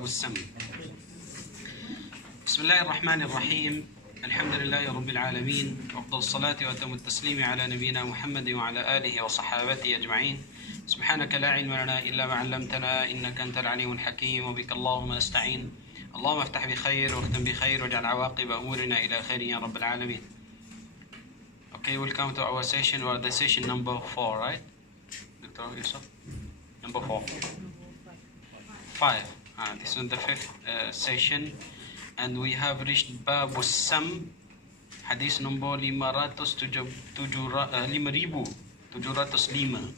باب السم. بسم الله الرحمن الرحيم. الحمد لله رب العالمين، وأفضل الصلاة وأتم التسليم على نبينا محمد وعلى آله وصحابته أجمعين. سبحانك لا علم لنا إلا ما علمتنا إنك أنت العليم الحكيم، وبك اللهم نستعين. اللهم افتح بخير واختم بخير واجعل عواقب أمورنا إلى خير يا رب العالمين. Okay, welcome to our session, or the session number 4, right? Dr. Yusuf? Number 4. 5. This is the 5th session, and we have reached Babus Sam, hadis number 5705.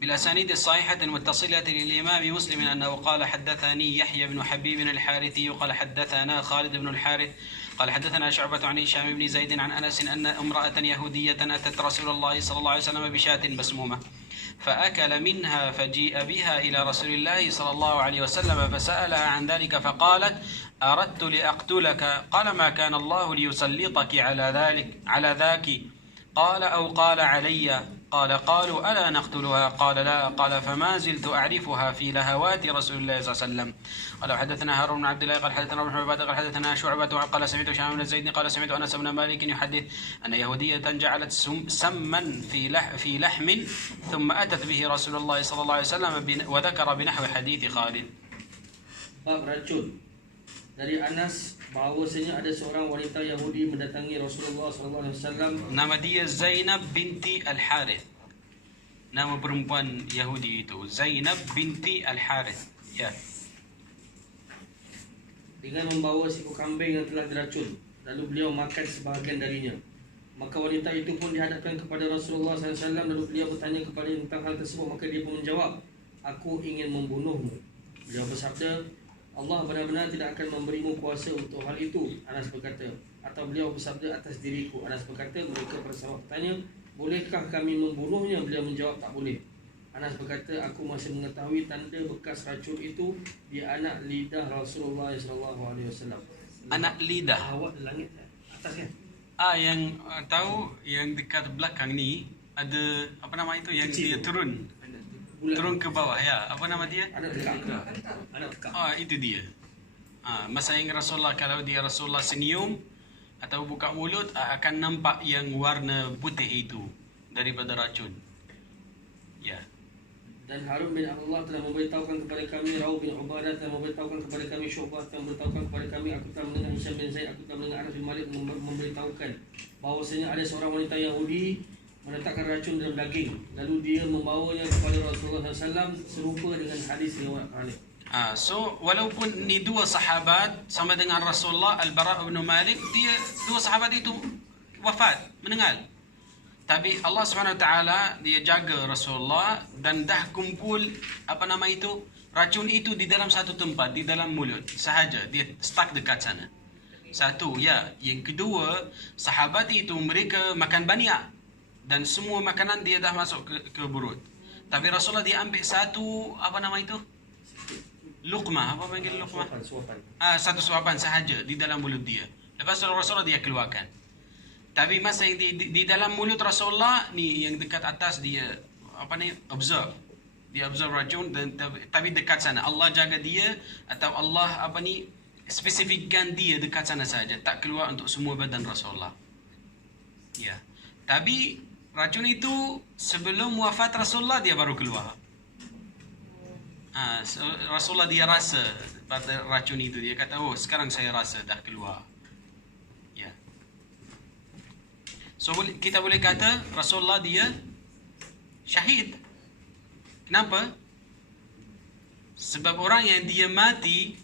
بالأسانيد الصحيحة المتصلة للإمام مسلم أنه قال حدثني يحيى بن حبيب الحارثي قال حدثنا خالد بن الحارث قال حدثنا شعبة عن هشام بن زيد عن أنس أن امرأة يهودية أتت رسول الله صلى الله عليه وسلم بشاة مسمومة فأكل منها فجيء بها إلى رسول الله صلى الله عليه وسلم فسألها عن ذلك فقالت أردت لأقتلك قال ما كان الله ليسلطك على ذاك قال أو قال علي قال قالوا ألا نقتلها قال لا قال فما زلت أعرفها في لهوات رسول الله صلى الله عليه وسلم. قال حدثنا هارون بن عبد الله قال حدثنا ابن عبادة قال حدثنا شعبة قال سمعت هشام بن زيد قال سمعت أنس بن مالك يحدث أن يهودية جعلت سما في لحم ثم أتت به رسول الله صلى الله عليه وسلم وذكر بنحو حديث خالد. Bab racun. Dari Anas bahawasanya ada seorang wanita Yahudi mendatangi Rasulullah SAW. Nama dia Zainab binti Al-Harith. Nama perempuan Yahudi itu Zainab binti Al-Harith. Ya. Dengan membawa seekor kambing yang telah diracun. Lalu beliau makan sebahagian darinya. Maka wanita itu pun dihadapkan kepada Rasulullah SAW. Lalu beliau bertanya kepada tentang hal tersebut. Maka dia pun menjawab, aku ingin membunuhmu. Beliau bersabda, Allah benar-benar tidak akan memberimu kuasa untuk hal itu. Anas berkata, atau beliau bersabda atas diriku. Anas berkata, mereka pada sahabat bertanya, bolehkah kami membunuhnya? Beliau menjawab, tak boleh. Anas berkata, aku masih mengetahui tanda bekas racun itu di anak lidah Rasulullah SAW. Anak lidah? Awak langit atas kan? Yang tahu yang dekat belakang ni ada apa nama itu yang kecil, dia turun. Turun ke bawah, ya. Apa nama dia? Anak tekak. Itu dia. Masa yang Rasulullah, kalau dia Rasulullah senyum atau buka mulut, akan nampak yang warna putih itu daripada racun. Ya. Dan Harun bin Abdullah telah memberitahukan kepada kami, Rauf bin Ubadah telah memberitahukan kepada kami, Syu'bah telah memberitahukan kepada kami, aku telah mendengar Hisham bin Zaid, aku telah mendengar Anas bin Malik memberitahukan bahawasanya ada seorang wanita Yahudi meletakkan racun dalam daging, lalu dia membawanya kepada Rasulullah SAW serupa dengan hadis riwayat Khalid. So walaupun ni dua sahabat sama dengan Rasulullah, Al-Bara' bin Malik, dia dua sahabat itu wafat, meninggal. Tapi Allah Subhanahu Wa Taala dia jaga Rasulullah dan dah kumpul apa nama itu racun itu di dalam satu tempat, di dalam mulut sahaja, dia stuck dekat sana. Satu, ya. Yang kedua, sahabat itu mereka makan banyak dan semua makanan dia dah masuk ke perut. Tapi Rasulullah dia ambil satu apa nama itu? Luqmah, apa panggil luqmah? Suapan. Satu suapan sahaja di dalam mulut dia. Lepas tu Rasulullah dia keluarkan. Tapi masa yang di dalam mulut Rasulullah ni yang dekat atas dia apa ni observe. Dia observe racun dan tapi dekat sana Allah jaga dia atau Allah apa ni spesifikkan dia dekat sana saja, tak keluar untuk semua badan Rasulullah. Ya. Tapi racun itu sebelum wafat Rasulullah dia baru keluar. Rasulullah dia rasa pada racun itu, dia kata, oh sekarang saya rasa dah keluar. Ya. So kita boleh kata Rasulullah dia syahid. Kenapa? Sebab orang yang dia mati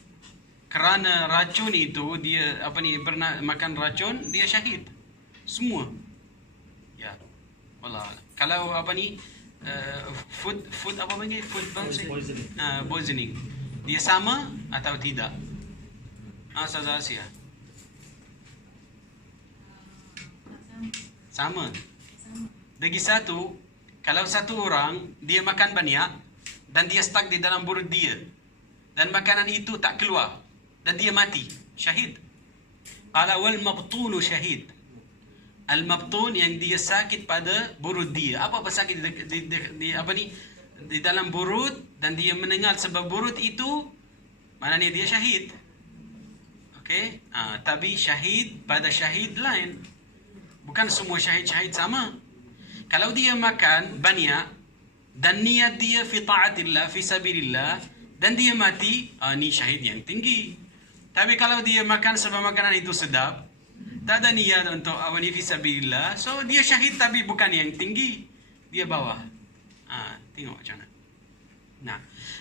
kerana racun itu, dia apa ni pernah makan racun, dia syahid. Semua. Ya. Wallah. Kalau apa ni food apa panggil? Food poisoning. Poisoning. Dia sama atau tidak? Ustaz Asia. Sama. Lagi satu, kalau satu orang dia makan banyak dan dia stuck di dalam perut dia dan makanan itu tak keluar dan dia mati, syahid. Qala wal mabtunu syahid. Al-mabtun yang dia sakit pada perut dia. Apa sakit di apa ni? di dalam burut dan dia mendengar sebab burut itu, maknanya dia syahid. Okey, tapi syahid pada syahid lain. Bukan semua syahid-syahid sama. Kalau dia makan banyak dan niat dia fi taatillah, fi sabilillah, dan dia mati, ni syahid yang tinggi. Tapi kalau dia makan sebab makanan itu sedap, tak ada niat untuk awani fi sabilillah, so dia syahid tapi bukan yang tinggi, dia bawah. Tengok macam mana. Nah,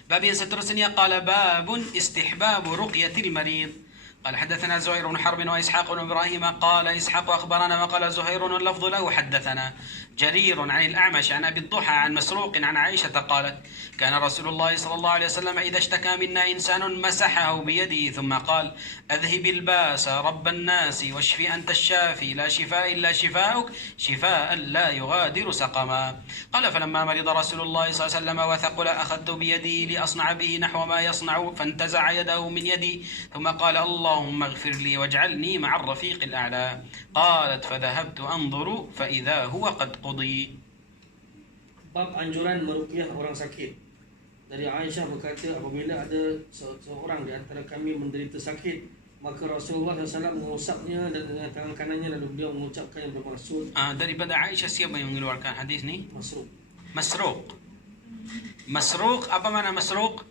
bab yang seterusnya qala babun istihbabu ruqyatil marid. قال حدثنا زهير بن حرب وإسحاق بن إبراهيم قال إسحاق أخبرنا وقال زهير اللفظ له حدثنا جرير عن الأعمش عن أبي الضحى عن مسروق عن عائشة قالت كان رسول الله صلى الله عليه وسلم إذا اشتكى منا إنسان مسحه بيده ثم قال أذهب الباس رب الناس واشف أنت الشافي لا شفاء إلا شفاؤك شفاء لا يغادر سقما قال فلما مرض رسول الله صلى الله عليه وسلم وثقل أخذت بيده لأصنع به نحو ما يصنع فانتزع يده من يدي ثم قال اللهم اغفر لي واجعلني مع الرفيق الأعلى قالت فذهبت أنظر فإذا هو قد قضي. Bab anjuran meruqyah orang sakit. Dari Aisyah berkata, apabila ada seorang di antara kami menderita sakit, maka Rasulullah SAW mengusapnya dan dengan tangan kanannya, lalu beliau mengucapkan yang bermaksud. Daripada Aisyah siapa yang mengeluarkan hadis ni? Masruq. Masruq, apa makna masruq?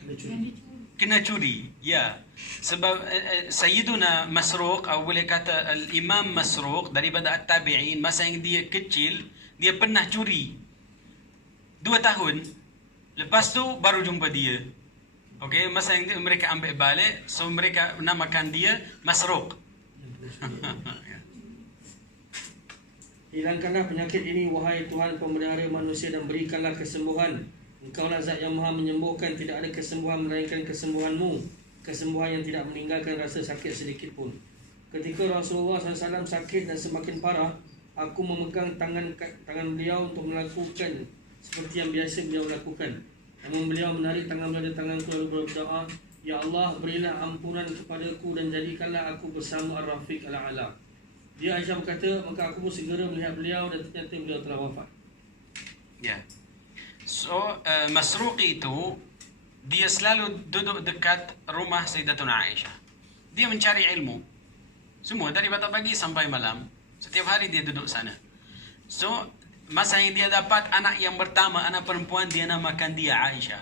Kena curi. Kena curi, ya. Sebab Sayyiduna Masruq, atau boleh kata Imam Masruq daripada At-Tabi'in, masa yang dia kecil, dia pernah curi 2 tahun. Lepas tu baru jumpa dia. Okey, masa yang mereka ambil balik, so mereka namakan dia Masruq. Hilangkanlah penyakit ini, wahai Tuhan pemelihara manusia, dan berikanlah kesembuhan. Engkaulah zat yang maha menyembuhkan, tidak ada kesembuhan melainkan kesembuhan-Mu, kesembuhan yang tidak meninggalkan rasa sakit sedikit pun. Ketika Rasulullah SAW sakit dan semakin parah, aku memegang tangan beliau untuk melakukan seperti yang biasa beliau lakukan. Namun beliau menarik tangan beliau dari tanganku lalu berdoa, Ya Allah, berilah ampunan kepadaku dan jadikanlah aku bersama Ar-Rafiq Al-A'la. Dia Aisyah berkata, maka aku pun segera melihat beliau dan ternyata beliau telah wafat. Ya. So, Masruq itu, dia selalu duduk dekat rumah Sayyidatuna Aisyah. Dia mencari ilmu. Semua dari pagi sampai malam. Setiap hari dia duduk sana. So, masa yang dia dapat anak yang pertama, anak perempuan, dia namakan dia Aisyah.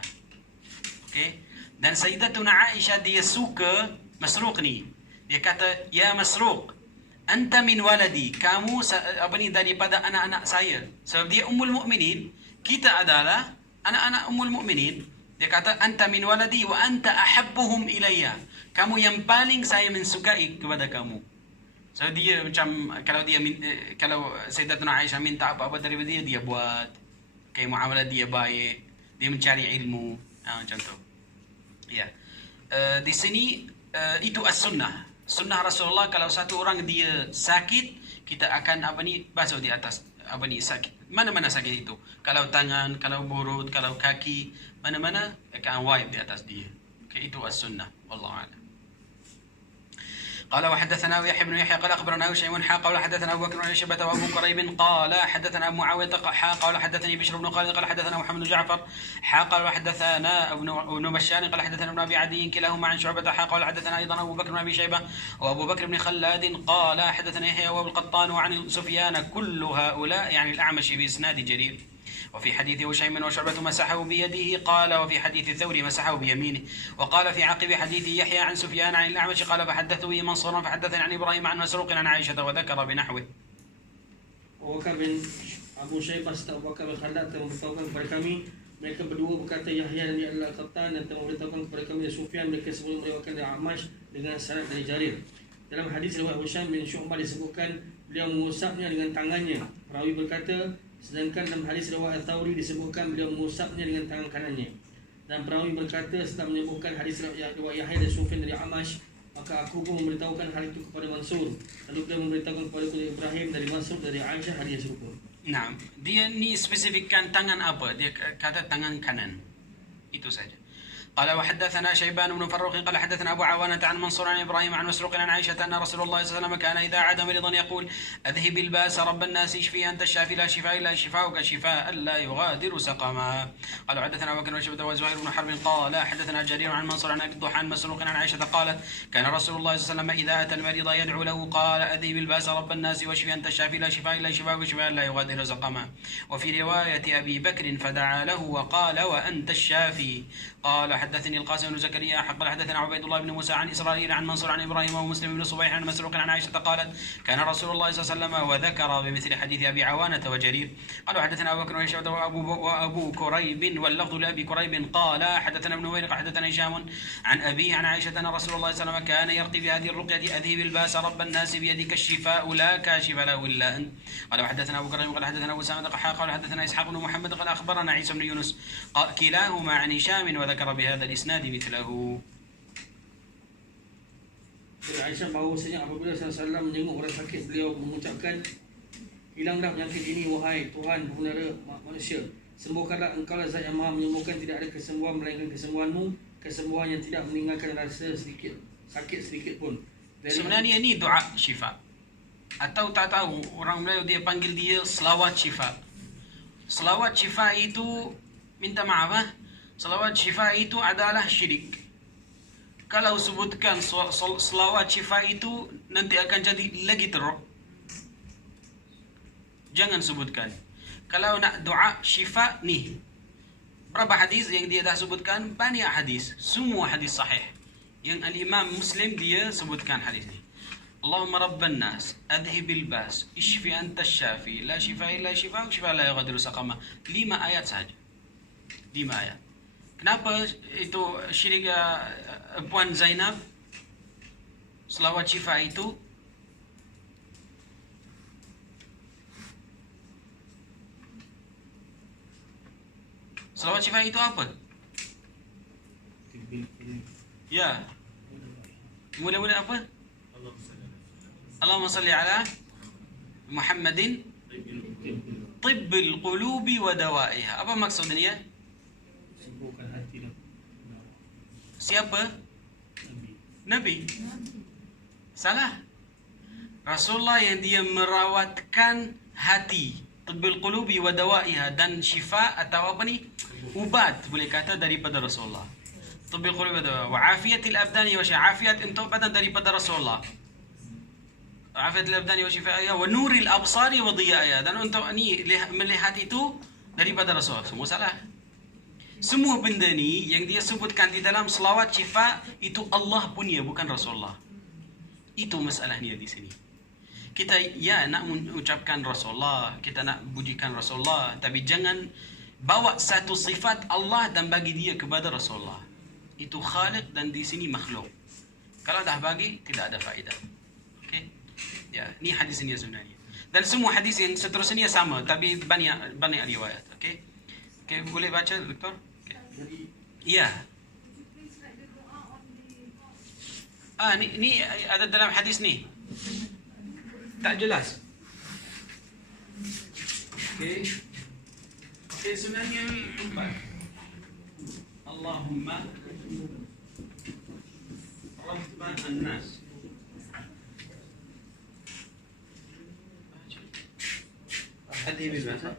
Okay? Dan Sayyidatuna Aisyah, dia suka Masruq ni. Dia kata, Ya Masruq, anta min waladi. Kamu daripada anak-anak saya. Sebab dia Ummul Mukminin. Kita adalah anak-anak Ummul Mukminin. Dia kata, anta min waladi wa anta ahabbuhum ilayya. Kamu yang paling saya mensukai kepada kamu. So dia macam kalau Sayyidatuna Aisyah minta apa-apa daripada dia, dia buat. Kayak muamalah dia baik, dia mencari ilmu, macam tu. Ya. Di sini itu as-sunnah. Sunnah Rasulullah, kalau satu orang dia sakit, kita akan basuh di atas sakit. Mana-mana sakit itu. Kalau tangan, kalau burut, kalau kaki, mana-mana akan wipe di atas dia. Okay, itu as-sunnah. Wallahu a'lam. قال وحدثنا يحيى بن يحيى قال اخبرنا هشيم قال حدثنا ابو بكر بن شيبه وابو قريب قال حدثنا ابو معاويه قال حدثني بشر بن خالد قال حدثنا محمد بن جعفر قال وحدثنا ابن بشار قال حدثنا ابن ابي عدي كلاهما عن شعبه قال حدثنا ايضا ابو بكر بن ابي شيبه وابو بكر بن خلاد قال حدثنا يحيى وابو القطان وعن سفيان كل هؤلاء يعني الاعمش باسناد جرير. وفي حديث هشيم وشعبة مسحه بيده قال وفي حديث الثوري مسحه بيمينه وقال في عقب حديث يحيى عن سفيان عن الأعمش قال فحدثت به منصورا فحدثني عن إبراهيم عن مسروق عن عائشة وذكر بنحوه. Wakar bin Abu Shaybah serta Abu Bakar bin Khalad telah memberitahukan kepada kami, mereka berdua berkata Yahya dan dia adalah Qattan, dan telah memberitahukan kepada kami Sufyan, mereka sebelum meriwayatkan dari Amash dengan sanad dari Jarir. Dalam hadis riwayat Husaim bin Syu'bah disebutkan beliau mengusapnya dengan tangannya. Perawi berkata, sedangkan dalam hadis riwayat Thawri disebutkan beliau mengusapnya dengan tangan kanannya. Dan perawi berkata, setelah menyebutkan hadis riwayat Yahya dan Sufyan dari Amash, maka aku pun memberitahukan hal itu kepada Mansur. Lalu beliau memberitahukan kepada Ibrahim dari Mansur dari Aisyah hal yang serupa. Nah, dia ni spesifikkan tangan apa? Dia kata tangan kanan. Itu saja. قال وحدثنا شيبان بن فروخ قال حدثنا أبو عوانة عن منصور عن إبراهيم عن مسروق عن عائشة أن رسول الله صلى الله عليه وسلم كان إذا عاد مريضا يقول أذهب الباس رب الناس اشفي أنت الشافي لا شفاء إلا شفاؤك شفاء لا يغادر سقما. قال حدثنا أبو بكر وشيبة وزهير بن حرب قال حدثنا جرير عن منصور عن أبي الضحى عن مسروق عن عائشة قالت كان رسول الله صلى الله عليه وسلم إذا أتى المريض يدعو له قال أذهب الباس رب الناس واشفي أنت الشافي لا شفاء إلا شفاؤك شفاء لا يغادر سقما. وفي رواية أبي بكر فدعا له وقال وأنت الشافي. قال حدثني القاسم بن زكريا قال حدثنا عبيد الله بن موسى عن إسرائيل عن منصور عن إبراهيم ومسلم بن صبيح عن مسروق عن عائشة قالت كان رسول الله صلى الله عليه وسلم وذكر بمثل حديث أبي عوانة وجرير. قالوا حدثنا أبو بكر وشيبة وأبو كريب واللفظ لأبي كريب قال حدثنا ابن ويرق حدثنا هشام عن أبيه عن عائشة أن رسول الله صلى الله عليه وسلم كان يرقي بهذه الرقية أذهب الباس رب الناس بيدك الشفاء لا كاشف له إلا أنت. قال حدثنا أبو كريب قال حدثنا أسامة قال حدثنا إسحاق بن محمد قال أخبرنا عيسى بن يونس كلاهما عن هشام وذكر بهذا الإسناد مثله. Aisyah bahawasanya apabila Rasulullah SAW menjenguk orang sakit, beliau mengucapkan, hilanglah penyakit ini wahai Tuhan pembelara manusia, sembuhkanlah engkaulah zat yang maha menyembuhkan, tidak ada kesembuhan melainkan kesembuhanmu, kesembuhan yang tidak meninggalkan rasa sedikit sakit sedikit pun. Sebenarnya ini doa syifa. Atau tak tahu, orang Melayu dia panggil dia selawat syifa. Selawat syifa itu, minta maaf selawat syifa itu adalah syirik. Kalau sebutkan selawat syifa itu nanti akan jadi lagi teruk. Jangan sebutkan. Kalau nak doa syifa nih, berapa hadis yang dia dah sebutkan? Banyak hadis, semua hadis sahih. Yang al-Imam Muslim dia sebutkan hadis ni. Allahumma rabban nas adhibil bas ishfi anta syafi la shifa illa shifa'uk shifa la yughadiru saqama. 5 ayat saja. 5 ayat. Kenapa itu syirik Puan Zainab? Selawat syifa itu selawat syifa itu apa? Ya. Mula-mula apa? Allahumma salli ala Muhammadin tibbil qulubi wa dawaiha. Apa maksudnya? Sembuhkan hati dan Siapa? Nabi. Salah. Rasulullah yang dia merawatkan hati, tibbil qulubi wa dawaiha, dan syifa atau apa ni? Ubat boleh kata daripada Rasulullah. Tibbil qulubi wa dawaiha wa afiyatil abdani wa syafiat untuk badan daripada Rasulullah. Afiyatil abdani wa syifa'iyah wa nuril absari wa dhiya'iyah, dan untuk ni melihat itu daripada Rasulullah. Semua salah. Semua benda ni yang dia sebutkan di dalam selawat syifa itu Allah punya, bukan Rasulullah. Itu masalahnya di sini. Kita ya nak mengucapkan Rasulullah, kita nak pujikan Rasulullah, tapi jangan bawa satu sifat Allah dan bagi dia kepada Rasulullah. Itu Khaliq dan di sini makhluk. Kalau dah bagi tidak ada faedah. Okey? Ya, ni hadis ini sebenarnya. Dan semua hadis yang seterusnya sama, tapi banyak riwayat. Okey? Okey, boleh baca doktor? Ya. Ni ada dalam hadis ni. Tak jelas. Okey. Okey, sebenarnya empat. Allahumma Rabban an-nas. Hadis bilbasa.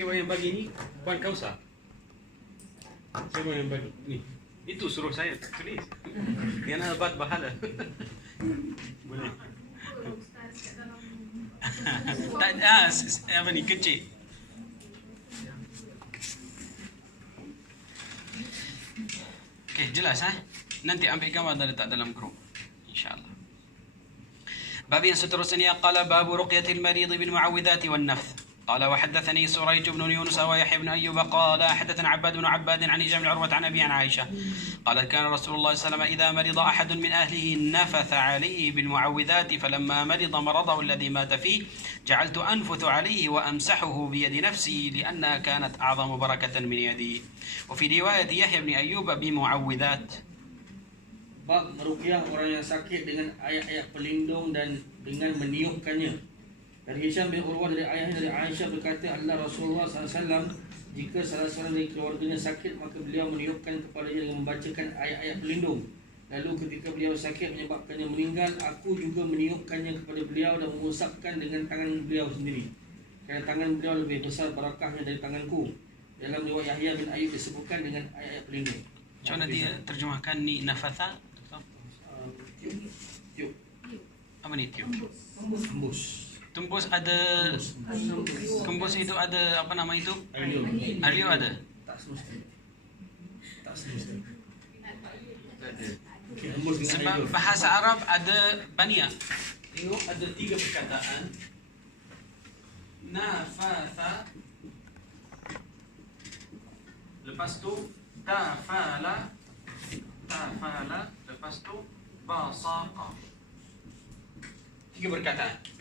Siapa yang bagi ni? Puan Kausa. Siapa yang bagi ni? Itu suruh saya tulis. Dia nak dapat pahala. Boleh. Tak apa ni, kecil. Okey, jelas Nanti ambil gambar dan letak dalam grup, insya-Allah. Bab yang seterusnya, qala babu ruqyatil marid bil muawwidhat wan nafth. قال وحدثني سريج بن يونس ويحيى بن أيوب قال حدثنا عباد بن عباد عن هشام بن عروة عن أبي عن عائشة قالت كان رسول الله صلى الله عليه وسلم إذا مرض أحد من أهله نفث عليه بالمعوذات فلما مرض مرضه الذي مات فيه جعلت أنفث عليه وأمسحه بيد نفسي لأنها كانت أعظم بركة من يدي. وفي رواية يحيى بن أيوب بمعوذات. Bab meruqyah orang yang sakit dengan ayat-ayat pelindung dan dengan meniupkannya. Dari Hisham bin Urwah dari ayahnya dari Aisyah berkata, adalah Rasulullah SAW jika salah seorang dari keluarganya sakit, maka beliau meniupkan kepadanya dengan membacakan ayat-ayat pelindung. Lalu ketika beliau sakit menyebabkannya meninggal, aku juga meniupkannya kepada beliau dan mengusapkan dengan tangan beliau sendiri, kerana tangan beliau lebih besar barakahnya dari tanganku. Dalam riwayat Yahya bin Ayyub disebutkan dengan ayat-ayat pelindung. Macam mana dia terjemahkan ni, nafatha? Tiup. Apa ni tiup? Hembus. Tembus ada, kembus itu ada, apa nama itu? Arlio ada? Tak semestinya. Tak semestinya. Sebab bahasa Arab ada banyak. Tengok ada 3 perkataan. Nafatha, lepas tu tafala, lepas tu basaqa. 3 perkataan.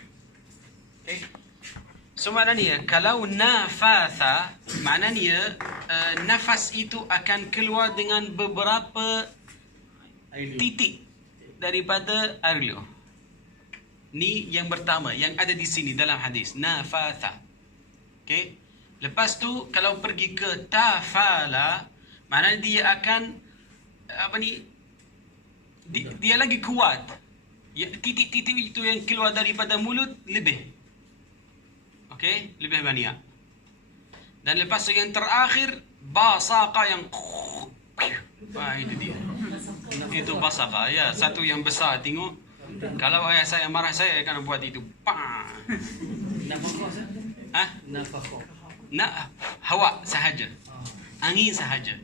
Okay. So maknanya kalau nafatha, maknanya nafas itu akan keluar dengan beberapa titik daripada air liur. Ni yang pertama yang ada di sini dalam hadis, nafatha. Okay. Lepas tu kalau pergi ke tafala, maknanya dia akan dia lagi kuat. Ya, titik-titik itu yang keluar daripada mulut lebih. Okey, lebih banyak. Dan lepas tu yang terakhir basaqa, yang itu dia. Itu basaqa ya, satu yang besar. Tengok, kalau ayah saya marah saya akan buat itu. Nafaqah. Hawa sahaja. Angin sahaja.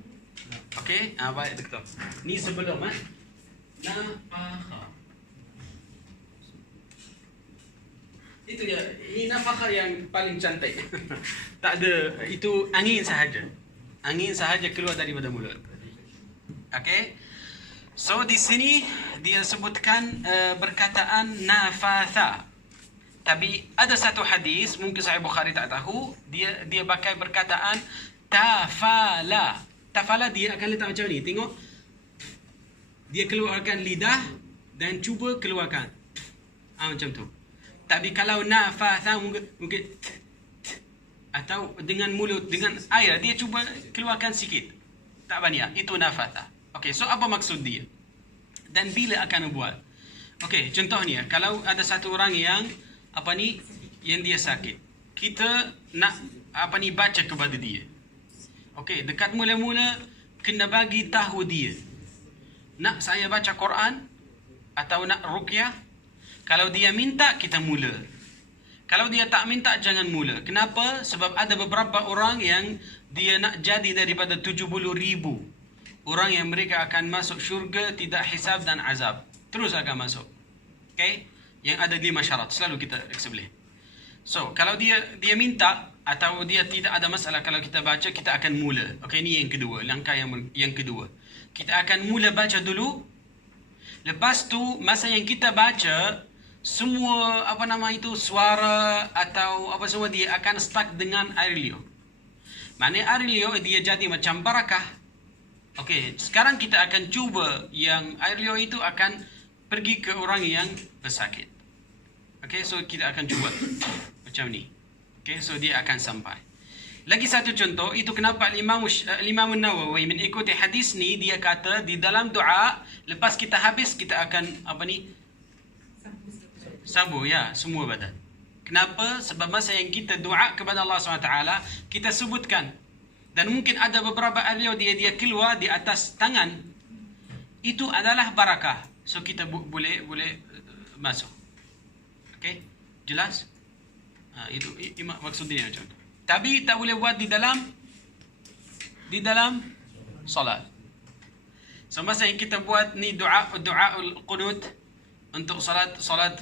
Okey, baik doktor. Ni sebelum nafaqah. Itu ya, ini nafakah yang paling cantik. Tak ada, itu angin sahaja. Angin sahaja keluar daripada mulut. Okay. So di sini dia sebutkan perkataan nafatha. Tapi ada satu hadis, mungkin Sahih Bukhari tak tahu, dia pakai perkataan tafala. Tafala dia akan letak macam ni. Tengok. Dia keluarkan lidah dan cuba keluarkan. Macam tu. Tapi kalau nafatha mungkin atau dengan mulut, dengan air, dia cuba keluarkan sikit. Tak banyak. Itu nafatha. Okey, so apa maksud dia? Dan bila akan buat? Okey, contohnya kalau ada satu orang yang yang dia sakit. Kita nak baca kepada dia. Okey, dekat mula-mula kena bagi tahu dia. Nak saya baca Quran atau nak ruqyah? Kalau dia minta, kita mula. Kalau dia tak minta, jangan mula. Kenapa? Sebab ada beberapa orang yang dia nak jadi daripada 70,000 orang yang mereka akan masuk syurga tidak hisab dan azab. Terus akan masuk. Okay? Yang ada 5 syarat. Selalu kita explain. So, kalau dia minta atau dia tidak ada masalah kalau kita baca, kita akan mula. Okay, ini yang kedua. Langkah yang kedua. Kita akan mula baca dulu. Lepas tu, masa yang kita baca, semua suara atau apa semua dia akan stuck dengan air liur. Maknanya air liur dia jadi macam barakah. Okey, sekarang kita akan cuba yang air liur itu akan pergi ke orang yang bersakit. Okey, so kita akan cuba macam ni. Okey, so dia akan sampai. Lagi satu contoh, itu kenapa Imam Nawawi mengikuti hadis ni, dia kata di dalam doa lepas kita habis kita akan sabu ya semua badan. Kenapa? Sebab masa yang kita doa kepada Allah SWT, kita sebutkan. Dan mungkin ada beberapa air dia keluar di atas tangan. Itu adalah barakah. So kita boleh masuk. Okey? Jelas? Itu maksud dia macam tu. Tapi tak boleh buat di dalam solat. So masa yang kita buat ni doaul qunut untuk solat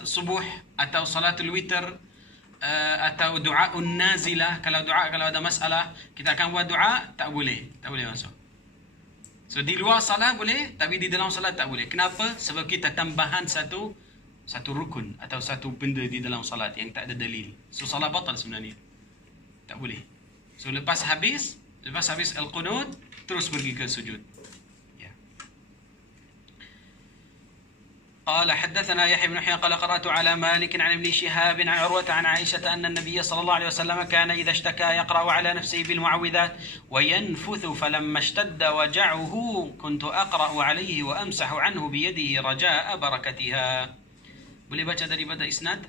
subuh atau salatul witr, atau doaun nazilah, kalau ada masalah kita akan buat doa, tak boleh masuk. So di luar salat boleh, tapi di dalam salat tak boleh. Kenapa? Sebab kita tambahan satu rukun atau satu benda di dalam salat yang tak ada dalil. So salat batal sebenarnya. Tak boleh. So lepas habis al-qunut terus pergi ke sujud. قال حدثنا يحيى بن يحيى قال قرأت على مالك عن ابن شهاب عن عروة عن عائشة أن النبي صلى الله عليه وسلم كان إذا اشتكى يقرأ على نفسه بالمعوذات وينفث فلما اشتد وجعه كنت أقرأ عليه وأمسح عنه بيده رجاء بركتها. Boleh baca daripada isnad,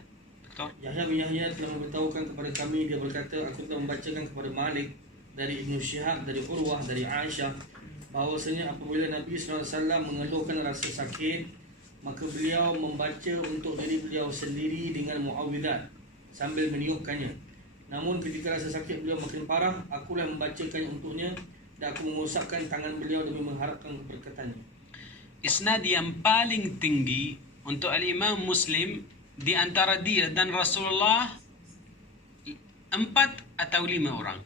Doktor? Yahya bin Yahya telah memberitahukan kepada kami, dia berkata, aku telah membacakan kepada Malik dari Ibnu Shihab, dari Urwah, dari Aisyah, bahawasanya apabila Nabi SAW mengeluhkan rasa sakit, maka beliau membaca untuk diri beliau sendiri dengan muawwidzat sambil meniupkannya. Namun ketika rasa sakit beliau makin parah, akulah membacakannya untuknya dan aku mengusapkan tangan beliau demi mengharapkan keberkatannya. Isnad yang paling tinggi untuk al-Imam Muslim di antara dia dan Rasulullah 4 atau 5 orang.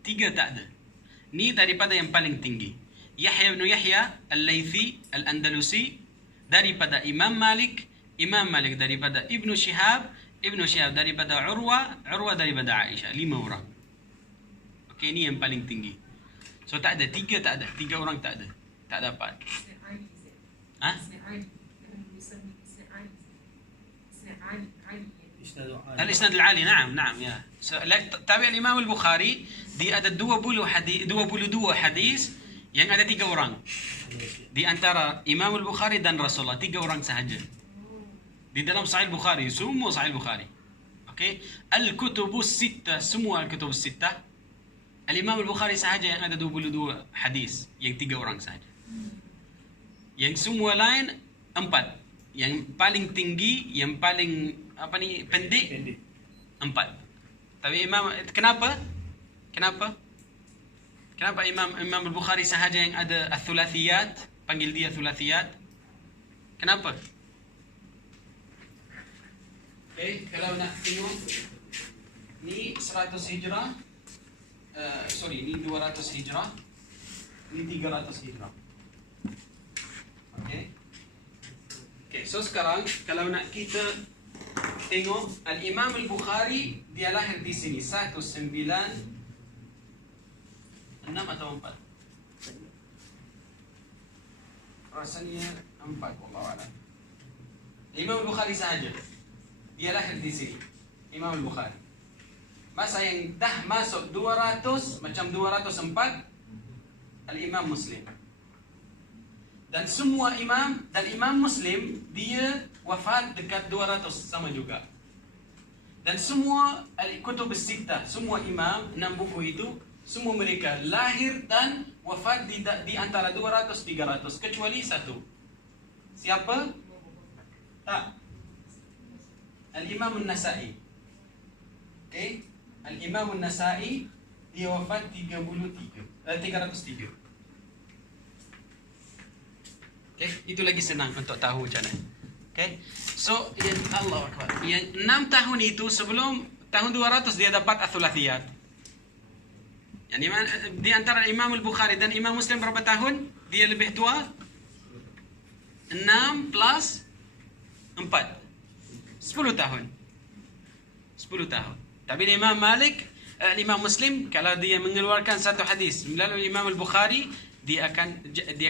3 tak ada. Ni daripada yang paling tinggi. Yahya bin Yahya al-Laythi al-Andalusi daripada Imam Malik daripada Ibnu Shihab daripada Urwa daripada Aisyah. 5 orang. Okey, ni yang paling tinggi. So tak ada, 3 tak ada, 3 orang tak ada. Tak dapat. Ha? Al-Isnad al-Ali, na'am, ya. Tapi Imam al-Bukhari dia ada 22 hadis yang ada 3 orang. Di antara Imam al-Bukhari dan Rasulullah 3 orang sahaja. Di dalam Sahih Bukhari, semua Sahih Bukhari. Okey, al-kutubus sittah, semua al-kutubus sittah. Al-Imam al-Bukhari sahaja yang ada 22 hadis, yang 3 orang sahaja. Yang semua lain 4. Yang paling tinggi, yang paling pendek 4. Tapi kenapa Imam al-Bukhari sahaja yang ada al-thulathiyat, panggil dia thulathiyat? Kenapa? Okay, kalau nak tengok ni 100 Hijrah, ni 200 Hijrah, ni 300 Hijrah. Okay, so sekarang kalau nak kita tengok al-Imam al-Bukhari, dia lahir di sini 19 6 atau 4? Rasanya 4, wallahualam. Imam al-Bukhari sahaja dia lahir di sini, Imam al-Bukhari. Masa yang dah masuk 200, macam 204, al-Imam Muslim. Dan semua imam, dan Imam Muslim dia wafat dekat 200 sama juga. Dan semua al-kutub as-sittah, semua imam 6 buku itu, semua mereka lahir dan wafat di antara 200-300 kecuali satu. Siapa? Tak. Al-Imam An-Nasa'i. Okay? Al-Imam An-Nasa'i dia wafat 303. Okay? Itu lagi senang untuk tahu macam mana. Okay? So, Allah Akbar. Yang 6 tahun itu sebelum tahun 200 dia dapat Athulathiyat. Yang di antara Imam al-Bukhari dan Imam Muslim berapa tahun? Dia lebih tua? 6 plus 4. 10 tahun. 10 tahun. Tapi Imam Malik, Imam Muslim, kalau dia mengeluarkan satu hadis melalui Imam al-Bukhari, dia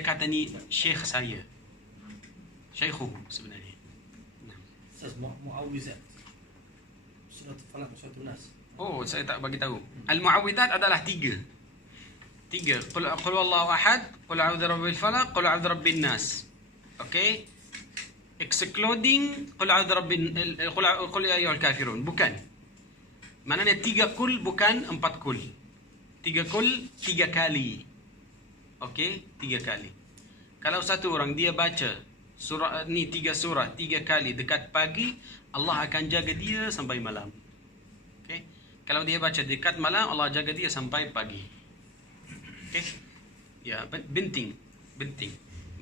kata ni syekh saya. Syekhu sebenarnya. Muawwizat. Surah Al-Falaq, surah An-Nas. Oh, saya tak bagi tahu. Al-Mu'awwidzat adalah 3. Qul huwallahu ahad, qul a'udzu birabbil falaq, qul a'udzu birabbin nas. Okey? Excluding qul ya ayyuhal kafirun, bukan. Maknanya 3 kul bukan 4 kul. 3 kul 3 kali. Okey, 3 kali. Kalau satu orang dia baca surah ni 3 surah 3 kali dekat pagi, Allah akan jaga dia sampai malam. Okey. Kalau dia baca dekat malam, Allah jaga dia sampai pagi. Okey. Ya, binting.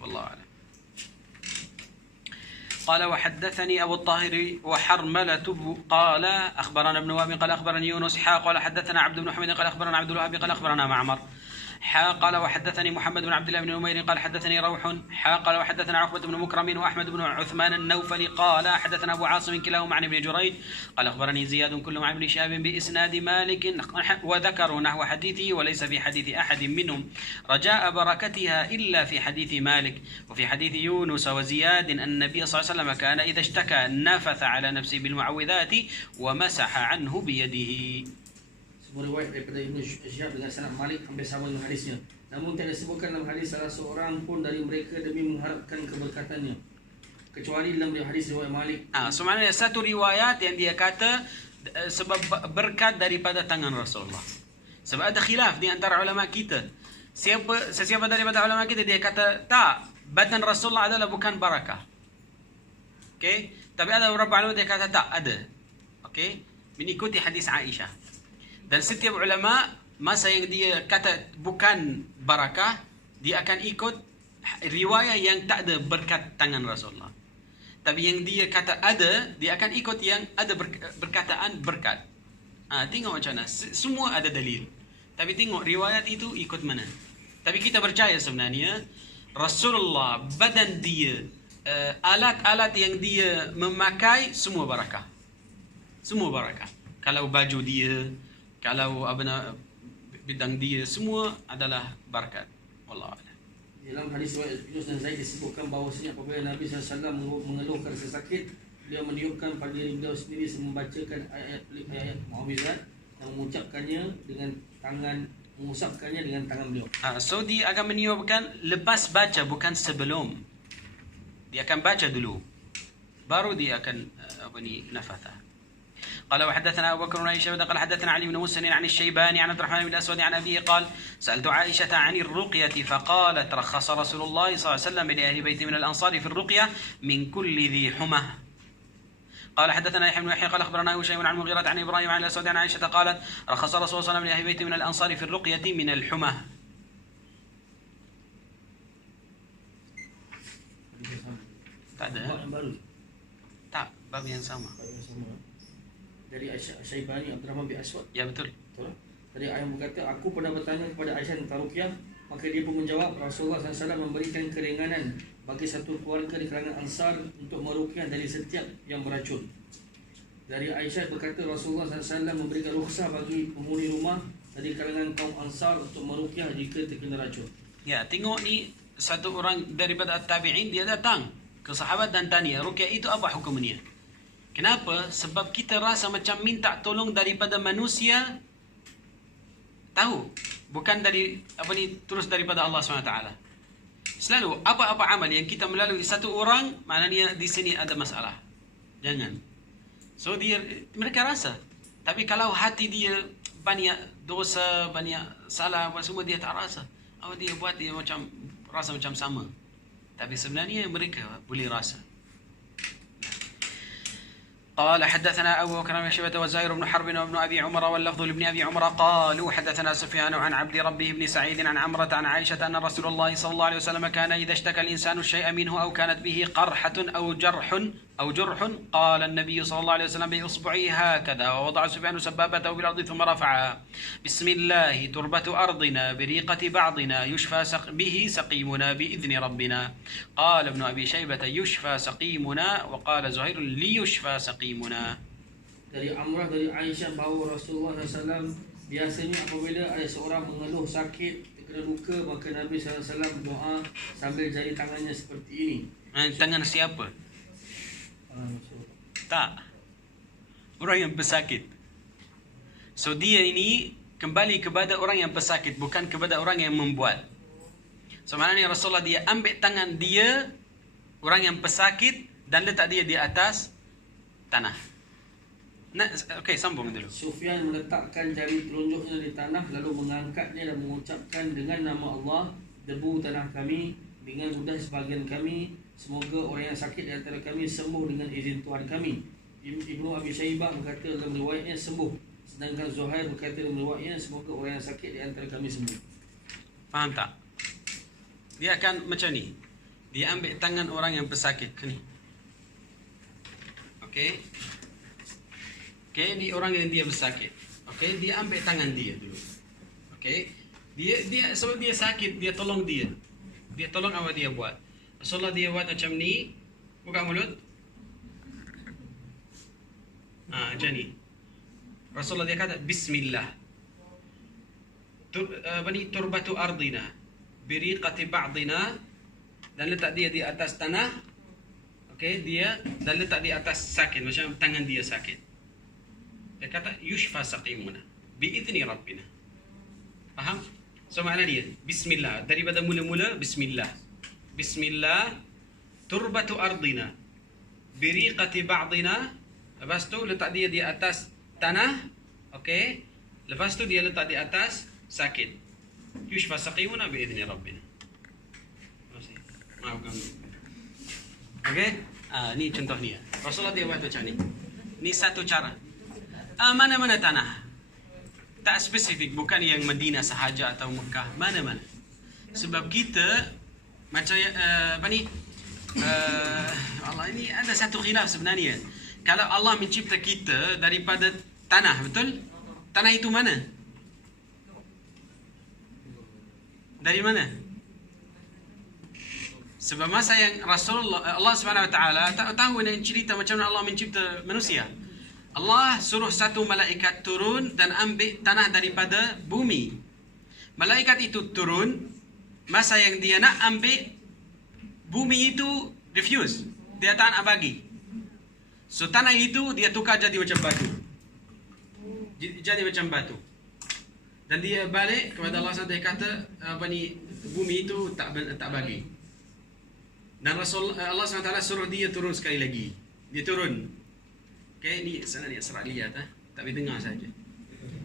Wallahu a'lam. قال وحدثني أبو الطاهر وحرملة قال أخبرنا ابن وهب قال أخبرني يونس قال حدثنا عبد بن حميد قال أخبرنا عبد الوهاب قال أخبرنا معمر قال وحدثني محمد بن عبد الله بن نمير قال حدثني روح قال وحدثنا عقبة بن مكرم وأحمد بن عثمان النوفلي قال حدثنا أبو عاصم كلاهما عن ابن جريج قال أخبرني زياد كلهم عن ابن شهاب بإسناد مالك وذكروا نحو حديثه وليس في حديث أحد منهم رجاء بركتها إلا في حديث مالك وفي حديث يونس وزياد أن النبي صلى الله عليه وسلم كان إذا اشتكى نفث على نفسه بالمعوذات ومسح عنه بيده. Semua riwayat daripada Ibn Syihab dengan sanad Malik hampir sama dengan hadisnya. Namun tidak disebutkan dalam hadis salah seorang pun dari mereka demi mengharapkan keberkatannya, kecuali dalam hadis riwayat Malik. Sebenarnya satu riwayat yang dia kata sebab berkat daripada tangan Rasulullah. Sebab ada khilaf di antara ulama kita. Sesiapa daripada ulama kita dia kata tak, badan Rasulullah adalah bukan barakah. Okey, tapi ada beberapa ulama dia kata tak ada. Okey, mengikuti hadis Aisyah. Dan setiap ulama masa yang dia kata bukan barakah, dia akan ikut riwayat yang tak ada berkat tangan Rasulullah. Tapi yang dia kata ada, dia akan ikut yang ada berkataan berkat. Tengok macam mana. Semua ada dalil. Tapi tengok riwayat itu ikut mana. Tapi kita percaya sebenarnya Rasulullah, badan dia, alat-alat yang dia memakai semua barakah. Semua barakah. Kalau baju dia, kalau bidang dia, semua adalah barakat. Wallahu a'lam. Dalam hadis riwayat Yunus dan Zaid disebutkan bahawasanya apabila Nabi SAW mengeluhkan rasa sakit, beliau meniupkan pada diri beliau sendiri membacakan ayat-ayat muawwizat dan mengucapkannya dengan tangan, mengusapkannya dengan tangan beliau. So dia akan meniupkan lepas baca, bukan sebelum. Dia akan baca dulu, baru dia akan nafatha. قال وحدثنا أبو بكر بن أبي شيبة قال حدثنا علي بن مسلم عن الشيباني عن عبد الرحمن بن الأسود عن أبيه قال سألت عائشة عن الرقية فقالت رخص رسول الله صلى الله عليه وسلم لأهل بيت من الأنصار في الرقية من كل ذي حمى. قال حدثنا يحيى بن يحيى قال أخبرنا هشيم عن المغيرة عن إبراهيم عن الأسود عن عائشة قالت رخص رسول الله صلى الله عليه وسلم لأهل بيت من الأنصار في الرقية من الحمى. Tak ada. Tak, bab yang sama. Dari Aisyah Syaibani Abdurrahman bin Aswad. Ya betul. Tadi ayah berkata, aku pernah bertanya kepada Aisyah tentang ruqyah, maka dia pun menjawab Rasulullah SAW memberikan keringanan bagi satu keluarga di kalangan Ansar untuk meruqyah dari setiap yang beracun. Dari Aisyah berkata Rasulullah SAW memberikan rukhsah bagi penghuni rumah dari kalangan kaum Ansar untuk meruqyah jika terkena racun. Ya, tengok ni satu orang daripada tabi'in, dia datang ke sahabat dan tanya, ruqyah itu apa hukumnya? Kenapa? Sebab kita rasa macam minta tolong daripada manusia, tahu, bukan dari terus daripada Allah SWT. Selalu apa-apa amal yang kita melalui satu orang, maknanya di sini ada masalah. Jangan. So mereka rasa. Tapi kalau hati dia banyak dosa, banyak salah, semua dia tak rasa. Apa dia buat, dia macam rasa macam sama. Tapi sebenarnya mereka boleh rasa. قال حدثنا أبو بكر بن شيبة وزهير بن حرب وابن أبي عمر واللفظ لابن أبي عمر قالوا حدثنا سفيان عن عبد ربه بن سعيد عن عمرة عن عائشة أن رسول الله صلى الله عليه وسلم كان إذا اشتكى الإنسان الشيء منه أو كانت به قرحة أو جرح قال النبي صلى الله عليه وسلم بإصبعه هكذا ووضع سفيان سبابته بالأرض ثم رفعها بسم الله تربة أرضنا بريقة بعضنا يشفى به سقيمنا بإذن ربنا قال ابن أبي شيبة يشفى سقيمنا وقال زهير ليشفى سقيمنا. Dari Amrah dari Aisyah bahawa Rasulullah SAW biasanya apabila ada seorang mengeluh sakit, kena luka, maka Nabi SAW doa sambil jari tangannya seperti ini. Tangan siapa? Tak, orang yang pesakit. So dia ini kembali kepada orang yang pesakit, bukan kepada orang yang membuat. So maknanya Rasulullah dia ambil tangan dia, orang yang pesakit, dan letak dia di atas tanah. Okey, sambung dulu. Sufyan meletakkan jari telunjuknya di tanah, lalu mengangkatnya dan mengucapkan dengan nama Allah, debu tanah kami, dengan ludah sebahagian kami, semoga orang yang sakit di antara kami sembuh dengan izin Tuhan kami. Ibnu Abi Syaibah berkata dalam riwayatnya sembuh, sedangkan Zuhair berkata dalam riwayatnya semoga orang yang sakit di antara kami sembuh. Faham tak? Dia akan macam ni. Dia ambil tangan orang yang pesakit ni. Okey. Okey, ni orang yang dia pesakit. Okey, dia ambil tangan dia dulu. Okey. Dia sebab dia sakit, dia tolong dia. Dia tolong apa dia buat? Rasulullah dia buat macam ni, buka mulut. Macam ni. Rasulullah dia kata bismillah. Turbatu ardina biriqati ba'dina, dan letak dia di atas tanah. Okey, dia dan letak di atas sakit, macam tangan dia sakit. Dia kata yushfa saqimuna biizni rabbina. Faham? So makna dia bismillah, daripada mula-mula bismillah. Bismillah turbatu ardina biriqati ba'dina. Lepas tu letak dia di atas tanah. Okey. Lepas tu dia letak di atas sakit. Yushfa saqimuna biizni rabbina. Maafkan. Okey. Ni contoh dia. Rasulullah dia buat macam ni. Ni satu cara. Mana-mana tanah. Tak spesifik, bukan yang Madinah sahaja atau Mekah, mana-mana. Sebab kita macam apa ni? Allah, ini ada satu khilaf sebenarnya. Kalau Allah mencipta kita daripada tanah, betul? Tanah itu mana? Dari mana? Sebab masa yang Rasulullah Allah Subhanahu Wa Taala tahu dan cerita macam mana Allah mencipta manusia. Allah suruh satu malaikat turun dan ambil tanah daripada bumi. Malaikat itu turun, masa yang dia nak ambil, bumi itu refuse. Dia tak nak bagi. So tanah itu dia tukar jadi macam batu. Jadi macam batu. Dan dia balik kepada Allah SWT, dia kata apa ni, bumi itu tak bagi. Dan Allah SWT suruh dia turun sekali lagi. Dia turun. Okay, ni sana ni serah lihat tapi dengar saja.